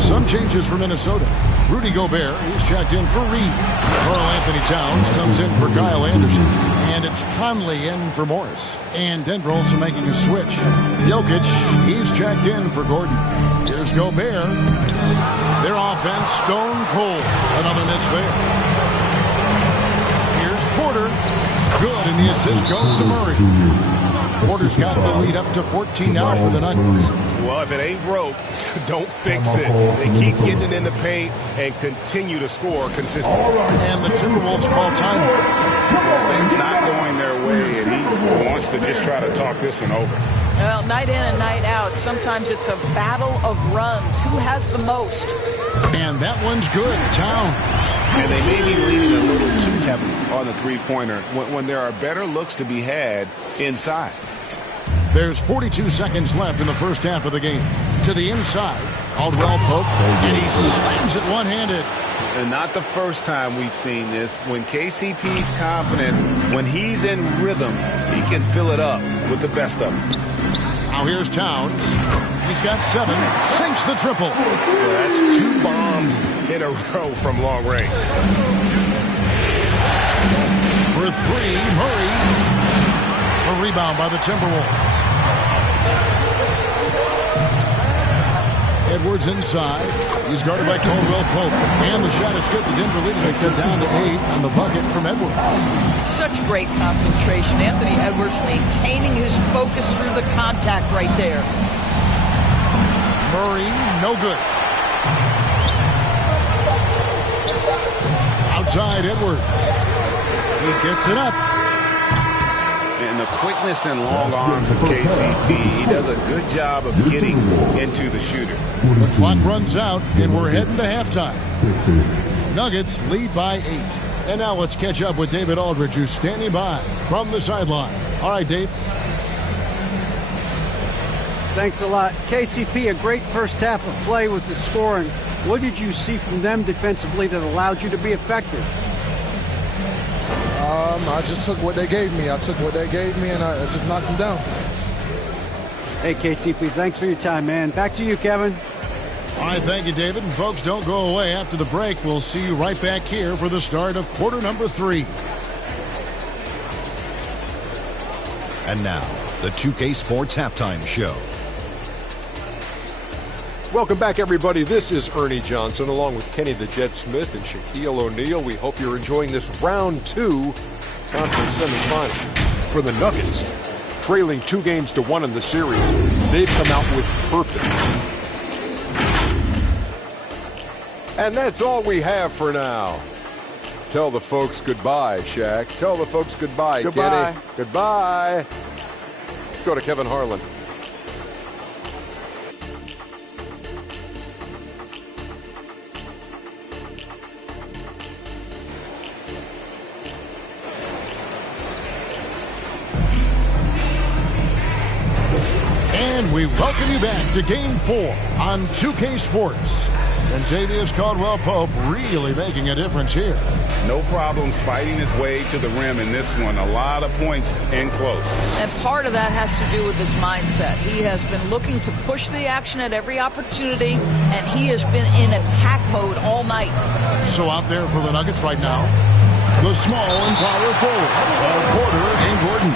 Some changes for Minnesota. Rudy Gobert, he's checked in for Reed. Karl Anthony Towns comes in for Kyle Anderson. And it's Conley in for Morris. And Denver also making a switch. Jokic, he's checked in for Gordon. Here's Gobert. Their offense stone cold. Another miss there. Here's Porter. Good, and the assist goes to Murray. Porter's got the lead up to 14 now for the Nuggets. Well, if it ain't broke, don't fix it. They keep getting it in the paint and continue to score consistently. And the Timberwolves call timeout. Things not going their way, and he wants to just try to talk this one over. Well, night in and night out, sometimes it's a battle of runs. Who has the most? And that one's good. Towns. And they may be leaning a little too heavily on the three-pointer when there are better looks to be had inside. There's 42 seconds left in the first half of the game. To the inside, Caldwell Pope, and he slams it one-handed. And not the first time we've seen this. When KCP's confident, when he's in rhythm, he can fill it up with the best of them. Now here's Towns. He's got 7, sinks the triple. Well, that's 2 bombs in a row from long range. For 3, Murray. A rebound by the Timberwolves. Edwards inside. He's guarded by Caldwell Pope. And the shot is good. The Denver leaders make that down to 8 on the bucket from Edwards. Such great concentration. Anthony Edwards maintaining his focus through the contact right there. Murray, no good. Outside Edwards. He gets it up. And the quickness and long arms of KCP, he does a good job of getting into the shooter. The clock runs out, and we're heading to halftime. Nuggets lead by 8. And now let's catch up with David Aldridge, who's standing by from the sideline. All right, Dave. Thanks a lot. KCP, a great first half of play with the scoring. What did you see from them defensively that allowed you to be effective? I just took what they gave me. I took what they gave me, and I just knocked them down. Hey, KCP, thanks for your time, man. Back to you, Kevin. All right, thank you, David. And folks, don't go away. After the break, we'll see you right back here for the start of quarter number 3. And now, the 2K Sports Halftime Show. Welcome back, everybody. This is Ernie Johnson, along with Kenny the Jet Smith and Shaquille O'Neal. We hope you're enjoying this round 2 conference semifinal. For the Nuggets, trailing 2-1 in the series, they've come out with purpose. And that's all we have for now. Tell the folks goodbye, Shaq. Tell the folks goodbye, Goodbye. Kenny. Goodbye. Go to Kevin Harlan. And we welcome you back to Game 4 on 2K Sports. And Tavius Caldwell-Pope really making a difference here. No problems fighting his way to the rim in this one. A lot of points in close. And part of that has to do with his mindset. He has been looking to push the action at every opportunity, and he has been in attack mode all night. So out there for the Nuggets right now, the small and power forwards are Porter and Gordon.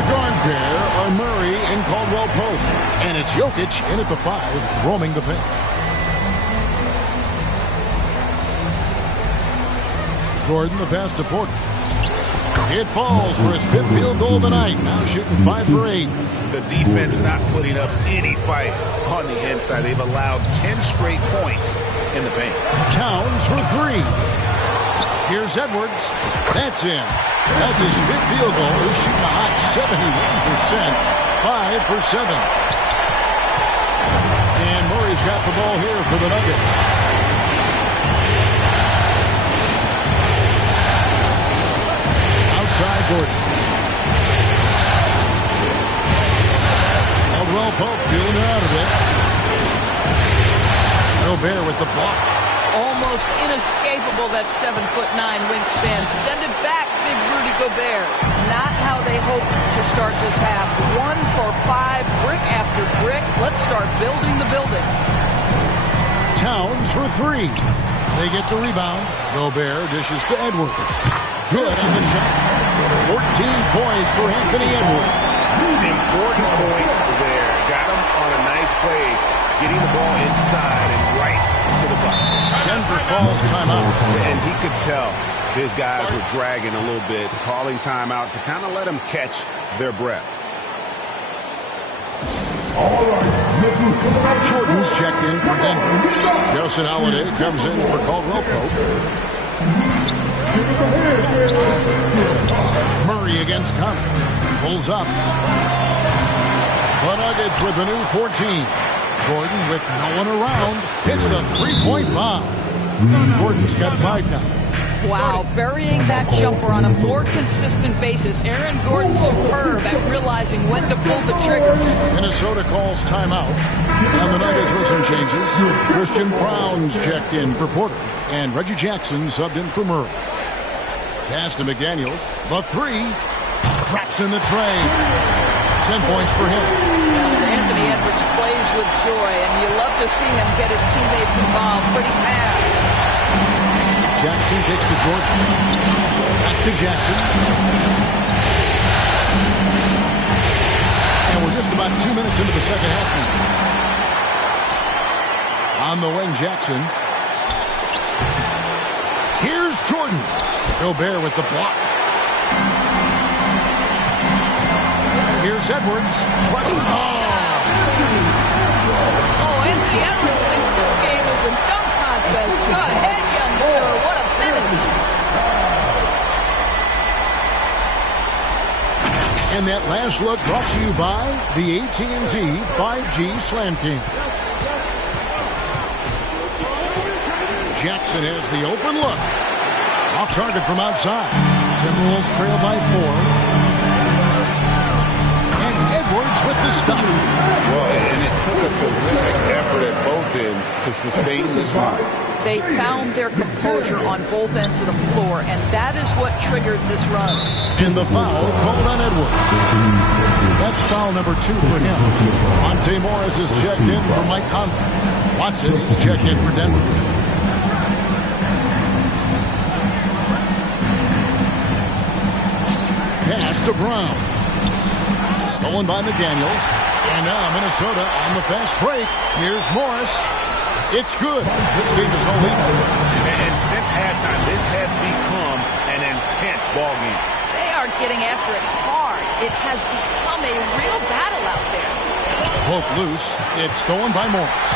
The guard pair are Murray and Caldwell-Pope. And it's Jokic in at the 5, roaming the paint. Gordon, the pass to Porter. It falls for his 5th field goal of the night. Now shooting 5 for 8. The defense not putting up any fight on the inside. They've allowed 10 straight points in the paint. Towns for three. Here's Edwards. That's in. That's his fifth field goal. He's shooting a hot 71%. 5 for 7. And Murray's got the ball here for the Nuggets. Outside Gordon. Caldwell Pope feeling out of it. Gobert with the block. Almost inescapable, that 7'9" wingspan. Send it back, big Rudy Gobert. Not how they hoped to start this half. 1 for 5, brick after brick. Let's start building the building. Towns for three. They get the rebound. Gobert dishes to Edwards. Good on the shot. 14 points for Anthony Edwards. Important points there. Got him on a nice play, getting the ball inside and right to the bucket. Denver calls timeout. And he could tell his guys were dragging a little bit, calling timeout to kind of let them catch their breath. Jordan's checked in for Denver. Justin Holiday comes in for Caldwell Pope. Murray against Conley. Pulls up. The Nuggets with a new 14. Gordon with no one around. Hits the three-point bomb. Gordon's got 5 now. Wow, burying that jumper on a more consistent basis. Aaron Gordon superb at realizing when to pull the trigger. Minnesota calls timeout. And the Nuggets with some changes. Christian Brown's checked in for Porter. And Reggie Jackson subbed in for Murray. Pass to McDaniels. The three. Drops in the tray. 10 points for him. Anthony Edwards plays with joy, and you love to see him get his teammates involved. Pretty pass. Jackson kicks to Jordan. Back to Jackson. And we're just about 2 minutes into the second half now. On the wing, Jackson. Here's Jordan. Gobert with the block. Here's Edwards. Anthony Edwards thinks this game is a dunk contest. Go ahead, young sir. What a finish. And that last look brought to you by the AT&T 5G Slam King. Jackson has the open look. Off target from outside. Timberwolves trail by 4. Edwards with the stop. Well, and it took a terrific effort at both ends to sustain this run. They found their composure on both ends of the floor, and that is what triggered this run. And the foul called on Edwards. That's foul number 2 for him. Monte Morris is checked in for Mike Conley. Watson is checked in for Denver. Pass to Brown. Stolen by McDaniels. And now Minnesota on the fast break. Here's Morris. It's good. This game is all even. And since halftime, this has become an intense ball game. They are getting after it hard. It has become a real battle out there. Poke loose. It's stolen by Morris.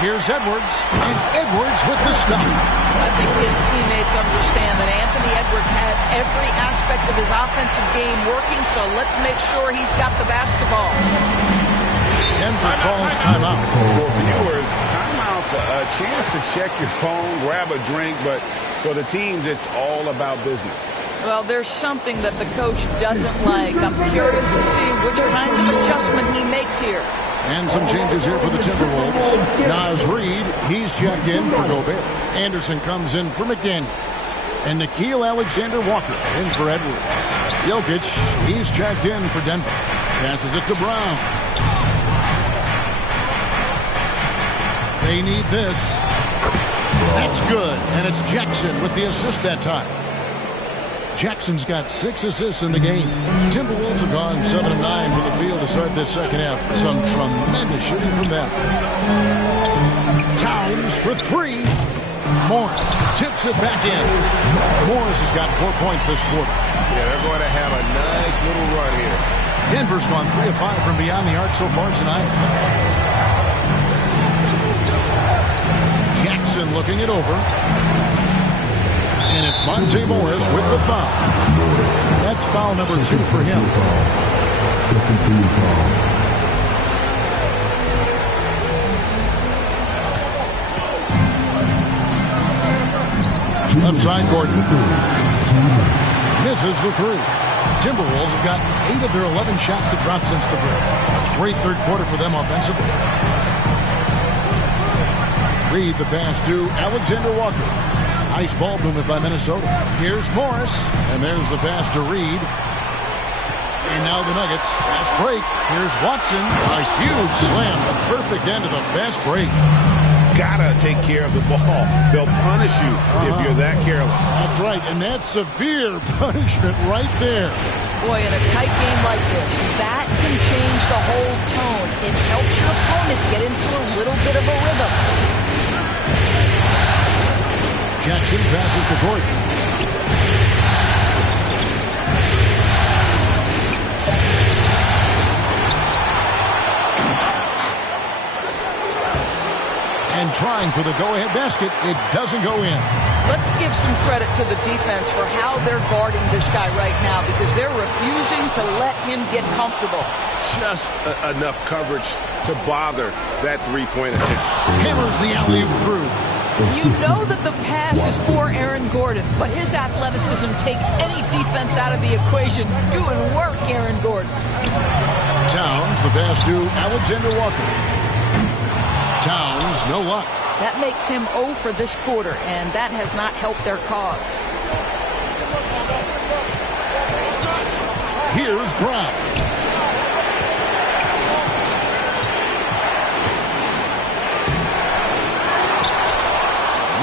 Here's Edwards. And Edwards with the stop. I think his teammates understand that Anthony Edwards has every aspect of his offensive game working, so let's make sure he's got the basketball. Denver calls timeout. For viewers, timeout's a chance to check your phone, grab a drink, but for the teams, it's all about business. Well, there's something that the coach doesn't like. I'm curious to see which kind of adjustment he makes here. And some changes here for the Timberwolves. Naz Reid, he's checked in for Gobert. Anderson comes in for McDaniels. And Nickeil Alexander-Walker in for Edwards. Jokic, he's checked in for Denver. Passes it to Brown. They need this. That's good. And it's Jackson with the assist that time. Jackson's got 6 assists in the game. Timberwolves have gone 7 of 9 from the field to start this second half. Some tremendous shooting from them. Towns for 3. Morris tips it back in. Morris has got 4 points this quarter. Yeah, they're going to have a nice little run here. Denver's gone 3 of 5 from beyond the arc so far tonight. Jackson looking it over. And it's Monte Morris with the foul. That's foul number 2 for him. Second team foul. Left side, Gordon. Misses the 3. Timberwolves have gotten 8 of their 11 shots to drop since the break. A great third quarter for them offensively. Reed the pass to Alexander Walker. Nice ball movement by Minnesota. Here's Morris. And there's the pass to Reed. And now the Nuggets. Fast break. Here's Watson. A huge slam. The perfect end of the fast break. Gotta take care of the ball. They'll punish you if you're that careless. That's right, and that's severe punishment right there. Boy, in a tight game like this, that can change the whole tone. It helps your opponent get into a little bit of a rhythm. Jackson passes to Gordon. And trying for the go-ahead basket, it doesn't go in. Let's give some credit to the defense for how they're guarding this guy right now because they're refusing to let him get comfortable. Just enough coverage to bother that three-point attempt. Hammers the alley-oop through. You know that the pass is for Aaron Gordon, but his athleticism takes any defense out of the equation. Doing work, Aaron Gordon. Towns, the pass to Alexander Walker. Towns, no luck. That makes him 0 for this quarter, and that has not helped their cause. Here's Brown.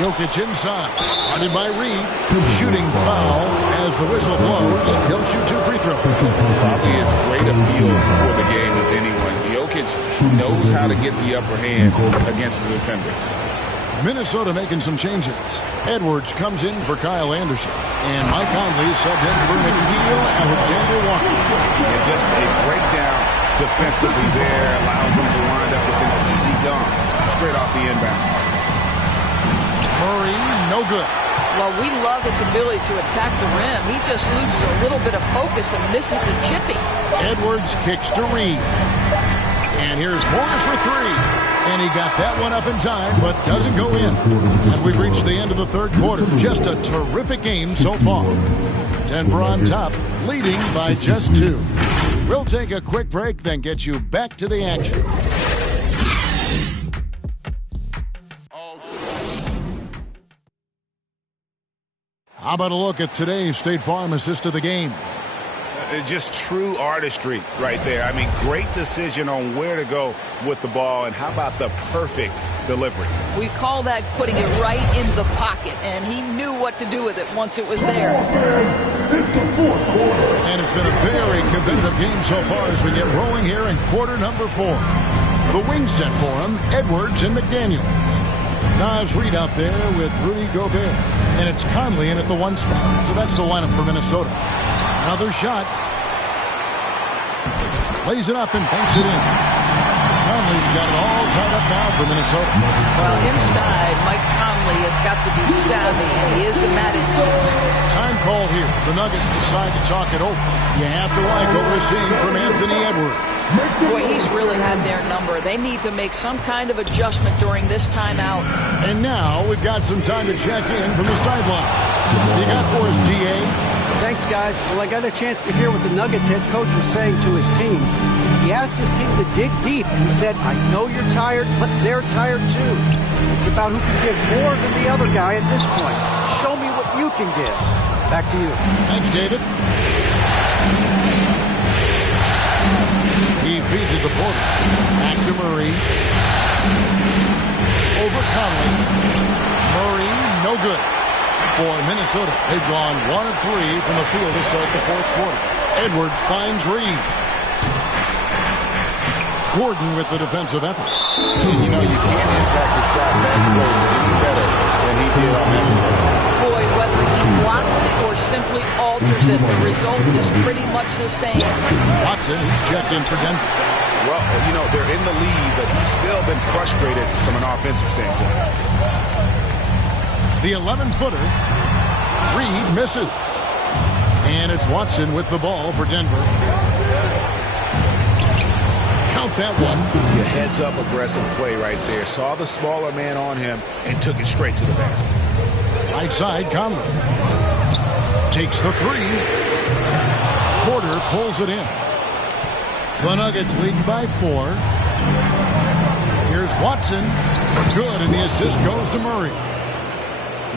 Jokic inside. Guarded by Reed. Shooting foul as the whistle blows. He'll shoot 2 free throws. Probably as great a feel for the game as anyone. Jokic knows how to get the upper hand against the defender. Minnesota making some changes. Edwards comes in for Kyle Anderson. And Mike Conley subbed in for Nickeil Alexander-Walker. And just a breakdown defensively there allows them to wind up with an easy dunk straight off the inbound. Murray, no good. Well, we love his ability to attack the rim. He just loses a little bit of focus and misses the chippy. Edwards kicks to Reed. And here's Morris for 3. And he got that one up in time, but doesn't go in. And we've reached the end of the third quarter. Just a terrific game so far. Denver on top, leading by just 2. We'll take a quick break, then get you back to the action. How about a look at today's State Farm assist of the game? Just true artistry right there. I mean, great decision on where to go with the ball, and how about the perfect delivery? We call that putting it right in the pocket, and he knew what to do with it once it was there. And it's been a very competitive game so far as we get rolling here in quarter number 4. The wing set for him, Edwards and McDaniels. Naz Reid out there with Rudy Gobert. And it's Conley in at the 1 spot. So that's the lineup for Minnesota. Another shot. Plays it up and banks it in. Conley's got it all tied up now for Minnesota. Well, inside, Mike Conley has got to be savvy, and he is in that instance. Time call here. The Nuggets decide to talk it over. You have to like what we're seeing from Anthony Edwards. Boy, he's really had their number. They need to make some kind of adjustment during this timeout. And now we've got some time to check in from the sideline. You got for us, DA? Thanks, guys. Well, I got a chance to hear what the Nuggets head coach was saying to his team. He asked his team to dig deep. He said, I know you're tired, but they're tired too. It's about who can give more than the other guy at this point. Show me what you can give. Back to you. Thanks, David. He feeds it to Porter. Back to Murray. Over Conley. Murray, no good. For Minnesota, they've gone 1 of 3 from the field to start the fourth quarter. Edwards finds Reed. Gordon with the defensive effort. And you know, you can't impact the shot that close any better than he did on that possession. Boy, whether he blocks it or simply alters it. The result is pretty much the same. Watson, he's checked in for Denver. Well, you know, they're in the lead, but he's still been frustrated from an offensive standpoint. The 11-footer, Reed misses. And it's Watson with the ball for Denver. Count that one. Your heads-up aggressive play right there. Saw the smaller man on him and took it straight to the basket. Right side, Conley. Takes the three. Porter pulls it in. The Nuggets lead by 4. Here's Watson. Good, and the assist goes to Murray.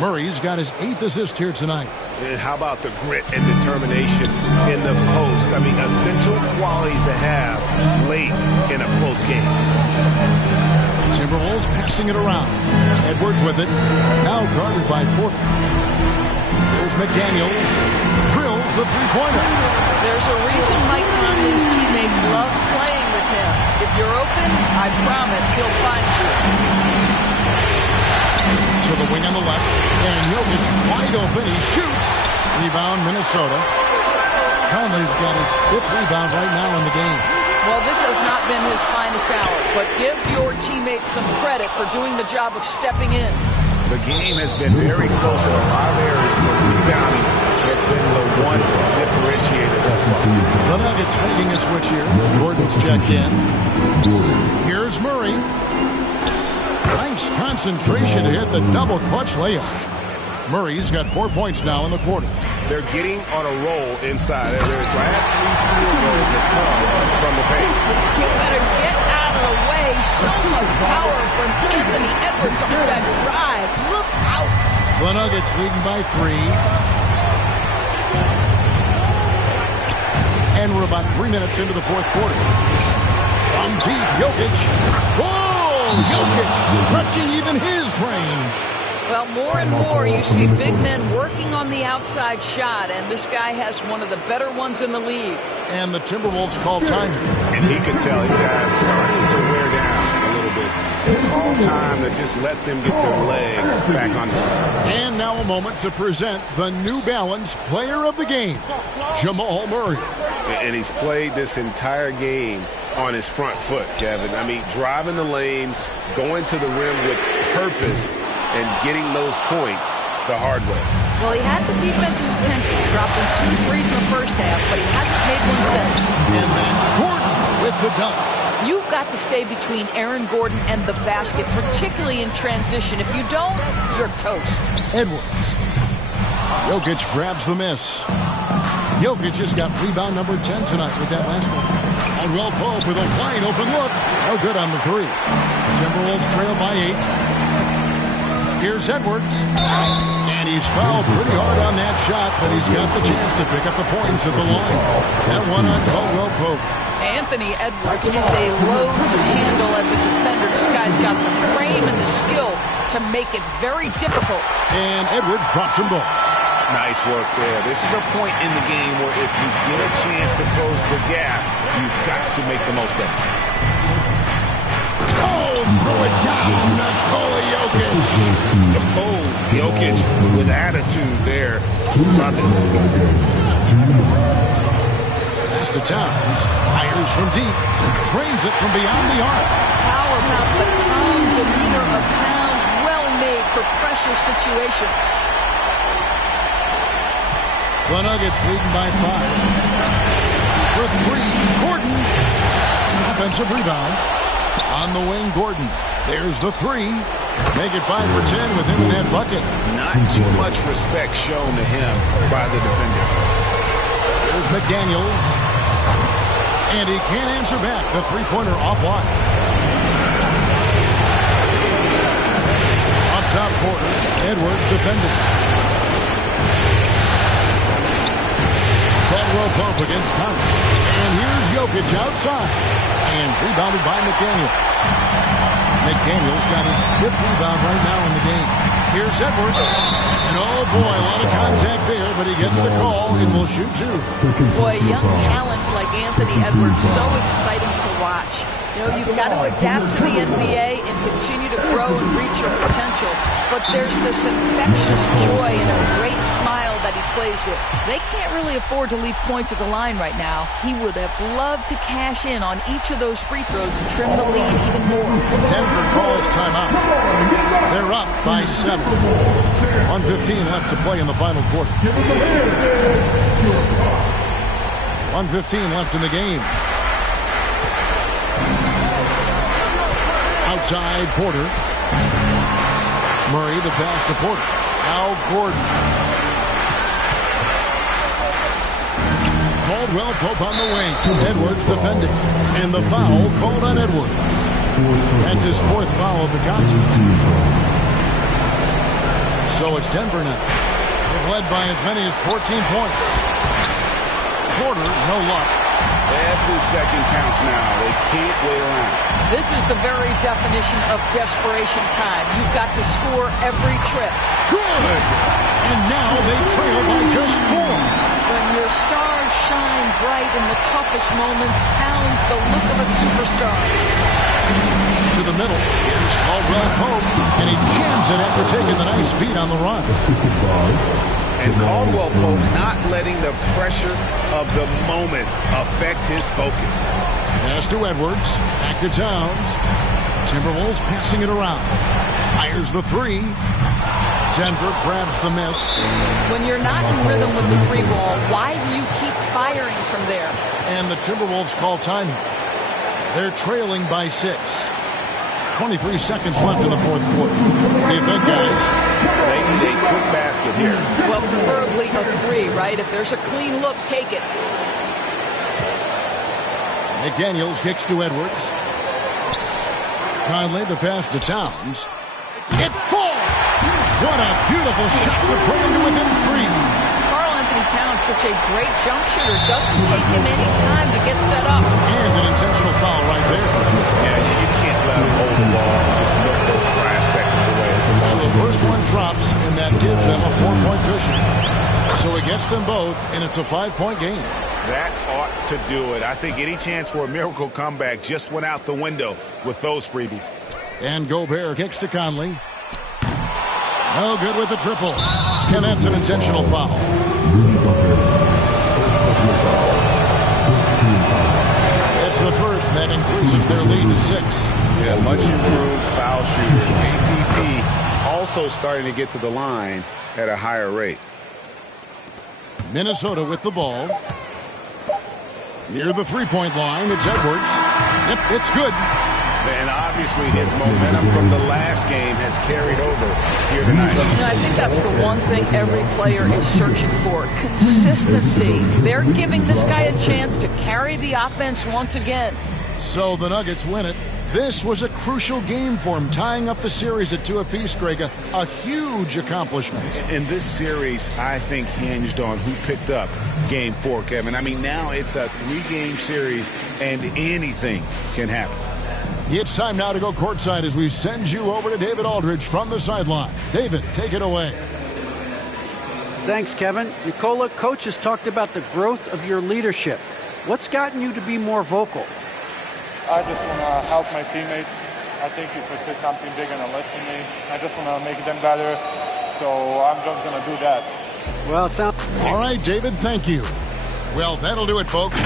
Murray's got his 8th assist here tonight. And how about the grit and determination in the post? I mean, essential qualities to have late in a close game. Timberwolves passing it around. Edwards with it. Now guarded by Porter. Here's McDaniels. Drills the three-pointer. There's a reason Mike Conley's teammates love playing with him. If you're open, I promise he'll find you. To the wing on the left. And Jokic wide open. He shoots. Rebound, Minnesota. Conley's got his 5th rebound right now in the game. Well, this has not been his finest hour, but give your teammates some credit for doing the job of stepping in. The game has been very close in a lot of areas. The rebounding has been the one differentiator thus far. The Nuggets making a switch here. Gordon's checked in. Here's Murray. Nice concentration to hit the double clutch layup. Murray's got 4 points now in the quarter. They're getting on a roll inside. Their last 3 field goals have come from the paint. You better get out of the way. So much power from Anthony Edwards on that drive. Look out. The Nuggets leading by 3. And we're about 3 minutes into the 4th quarter. From deep, Jokic. Whoa! Jokic stretching even his range. Well, more and more you see big men working on the outside shot, and this guy has one of the better ones in the league. And the Timberwolves call time. And he can tell his guys starting to wear down a little bit. Call time to just let them get their legs back on the side. And now a moment to present the New Balance Player of the Game, Jamal Murray. And he's played this entire game on his front foot, Kevin. I mean, driving the lane, going to the rim with purpose, and getting those points the hard way. Well, he had the defense's attention, dropping 2 threes in the first half, but he hasn't made one since. And then Gordon with the dunk. You've got to stay between Aaron Gordon and the basket, particularly in transition. If you don't, you're toast. Edwards. Jokic grabs the miss. Jokic just got rebound number 10 tonight with that last one. Aldwell Pope with a wide open look. No good on the 3. Timberwolves trail by 8. Here's Edwards. And he's fouled pretty hard on that shot, but he's got the chance to pick up the points at the line. That one on Aldwell Pope. Anthony Edwards is a load to handle as a defender. This guy's got the frame and the skill to make it very difficult. And Edwards drops them both. Nice work there. This is a point in the game where if you get a chance to close the gap, you've got to make the most of it. Oh, throw it down. Nikola Jokic. Oh, Jokic with attitude there. Love it. Pass to Towns. Fires from deep. Drains it from beyond the arc. How about the calm demeanor of Towns? Well made for pressure situations. The Nuggets leading by 5. For 3, Gordon. Offensive rebound. On the wing, Gordon. There's the 3. Make it 5 for 10 with him in that bucket. Not too much respect shown to him by the defender. There's McDaniels. And he can't answer back. The 3-pointer offline. Up top, Porter. Edwards defending. Caldwell Pope against Conley. And here's Jokic outside. And rebounded by McDaniels. McDaniels got his 5th rebound right now in the game. Here's Edwards. And oh boy, a lot of contact there, but he gets the call and will shoot 2. Boy, young talents like Anthony Edwards, so exciting to watch. You know, you've got to adapt to the NBA and continue to grow and reach your potential. but there's this infectious joy and a great smile that he plays with. They can't really afford to leave points at the line right now. He would have loved to cash in on each of those free throws and trim the lead even more. Denver calls timeout. They're up by 7. 1:15 left to play in the final quarter. 1:15 left in the game. Outside Porter. Murray, the pass to Porter. Now Gordon. Caldwell Pope on the wing. Edwards defending. And the foul called on Edwards. That's his 4th foul of the contest. So it's Denver now. They've led by as many as 14 points. Porter, no luck. Every second counts now. They can't wait around. This is the very definition of desperation time. You've got to score every trip. Good! And now they trail by just 4. When your stars shine bright in the toughest moments, Towns the look of a superstar. To the middle. Here's Caldwell Pope, and he jams it after taking the nice feed on the run. And Caldwell Pope not letting the pressure of the moment affect his focus. Pass to Edwards. Back to Towns. Timberwolves passing it around. Fires the 3. Denver grabs the miss. When you're not in rhythm with the 3 ball, why do you keep firing from there? And the Timberwolves call time here. They're trailing by 6. 23 seconds left in the 4th quarter. What do you think, guys? They need a quick basket here. Well, preferably a 3, right? If there's a clean look, take it. McDaniels kicks to Edwards. Conley, the pass to Towns. It falls! What a beautiful shot to bring him to within 3. Karl-Anthony Towns, such a great jump shooter, doesn't take him any time to get set up. And an intentional foul right there. Yeah, you can't let him hold the ball and just milk those last seconds away. So the first one drops, and that gives them a 4-point cushion. So it gets them both, and it's a 5-point game. That ought to do it. I think any chance for a miracle comeback just went out the window with those freebies. And Gobert kicks to Conley. No good with the triple. And that's an intentional foul. It's the first, and that increases their lead to 6. Yeah, much improved foul shooter. KCP also starting to get to the line at a higher rate. Minnesota with the ball. Near the 3-point line, it's Edwards. Yep, it's good. And obviously his momentum from the last game has carried over here tonight. I think that's the one thing every player is searching for. Consistency. They're giving this guy a chance to carry the offense once again. So the Nuggets win it. This was a crucial game for him, tying up the series at 2 apiece, Greg. A huge accomplishment. And this series, I think, hinged on who picked up Game 4, Kevin. I mean, now it's a 3-game series, and anything can happen. It's time now to go courtside as we send you over to David Aldridge from the sideline. David, take it away. Thanks, Kevin. Nicola, Coach has talked about the growth of your leadership. What's gotten you to be more vocal? I just want to help my teammates. I think if I say something, they're going to listen to me. I just want to make them better, so I'm just going to do that. Well, it sounds... All right, David, thank you. Well, that'll do it, folks.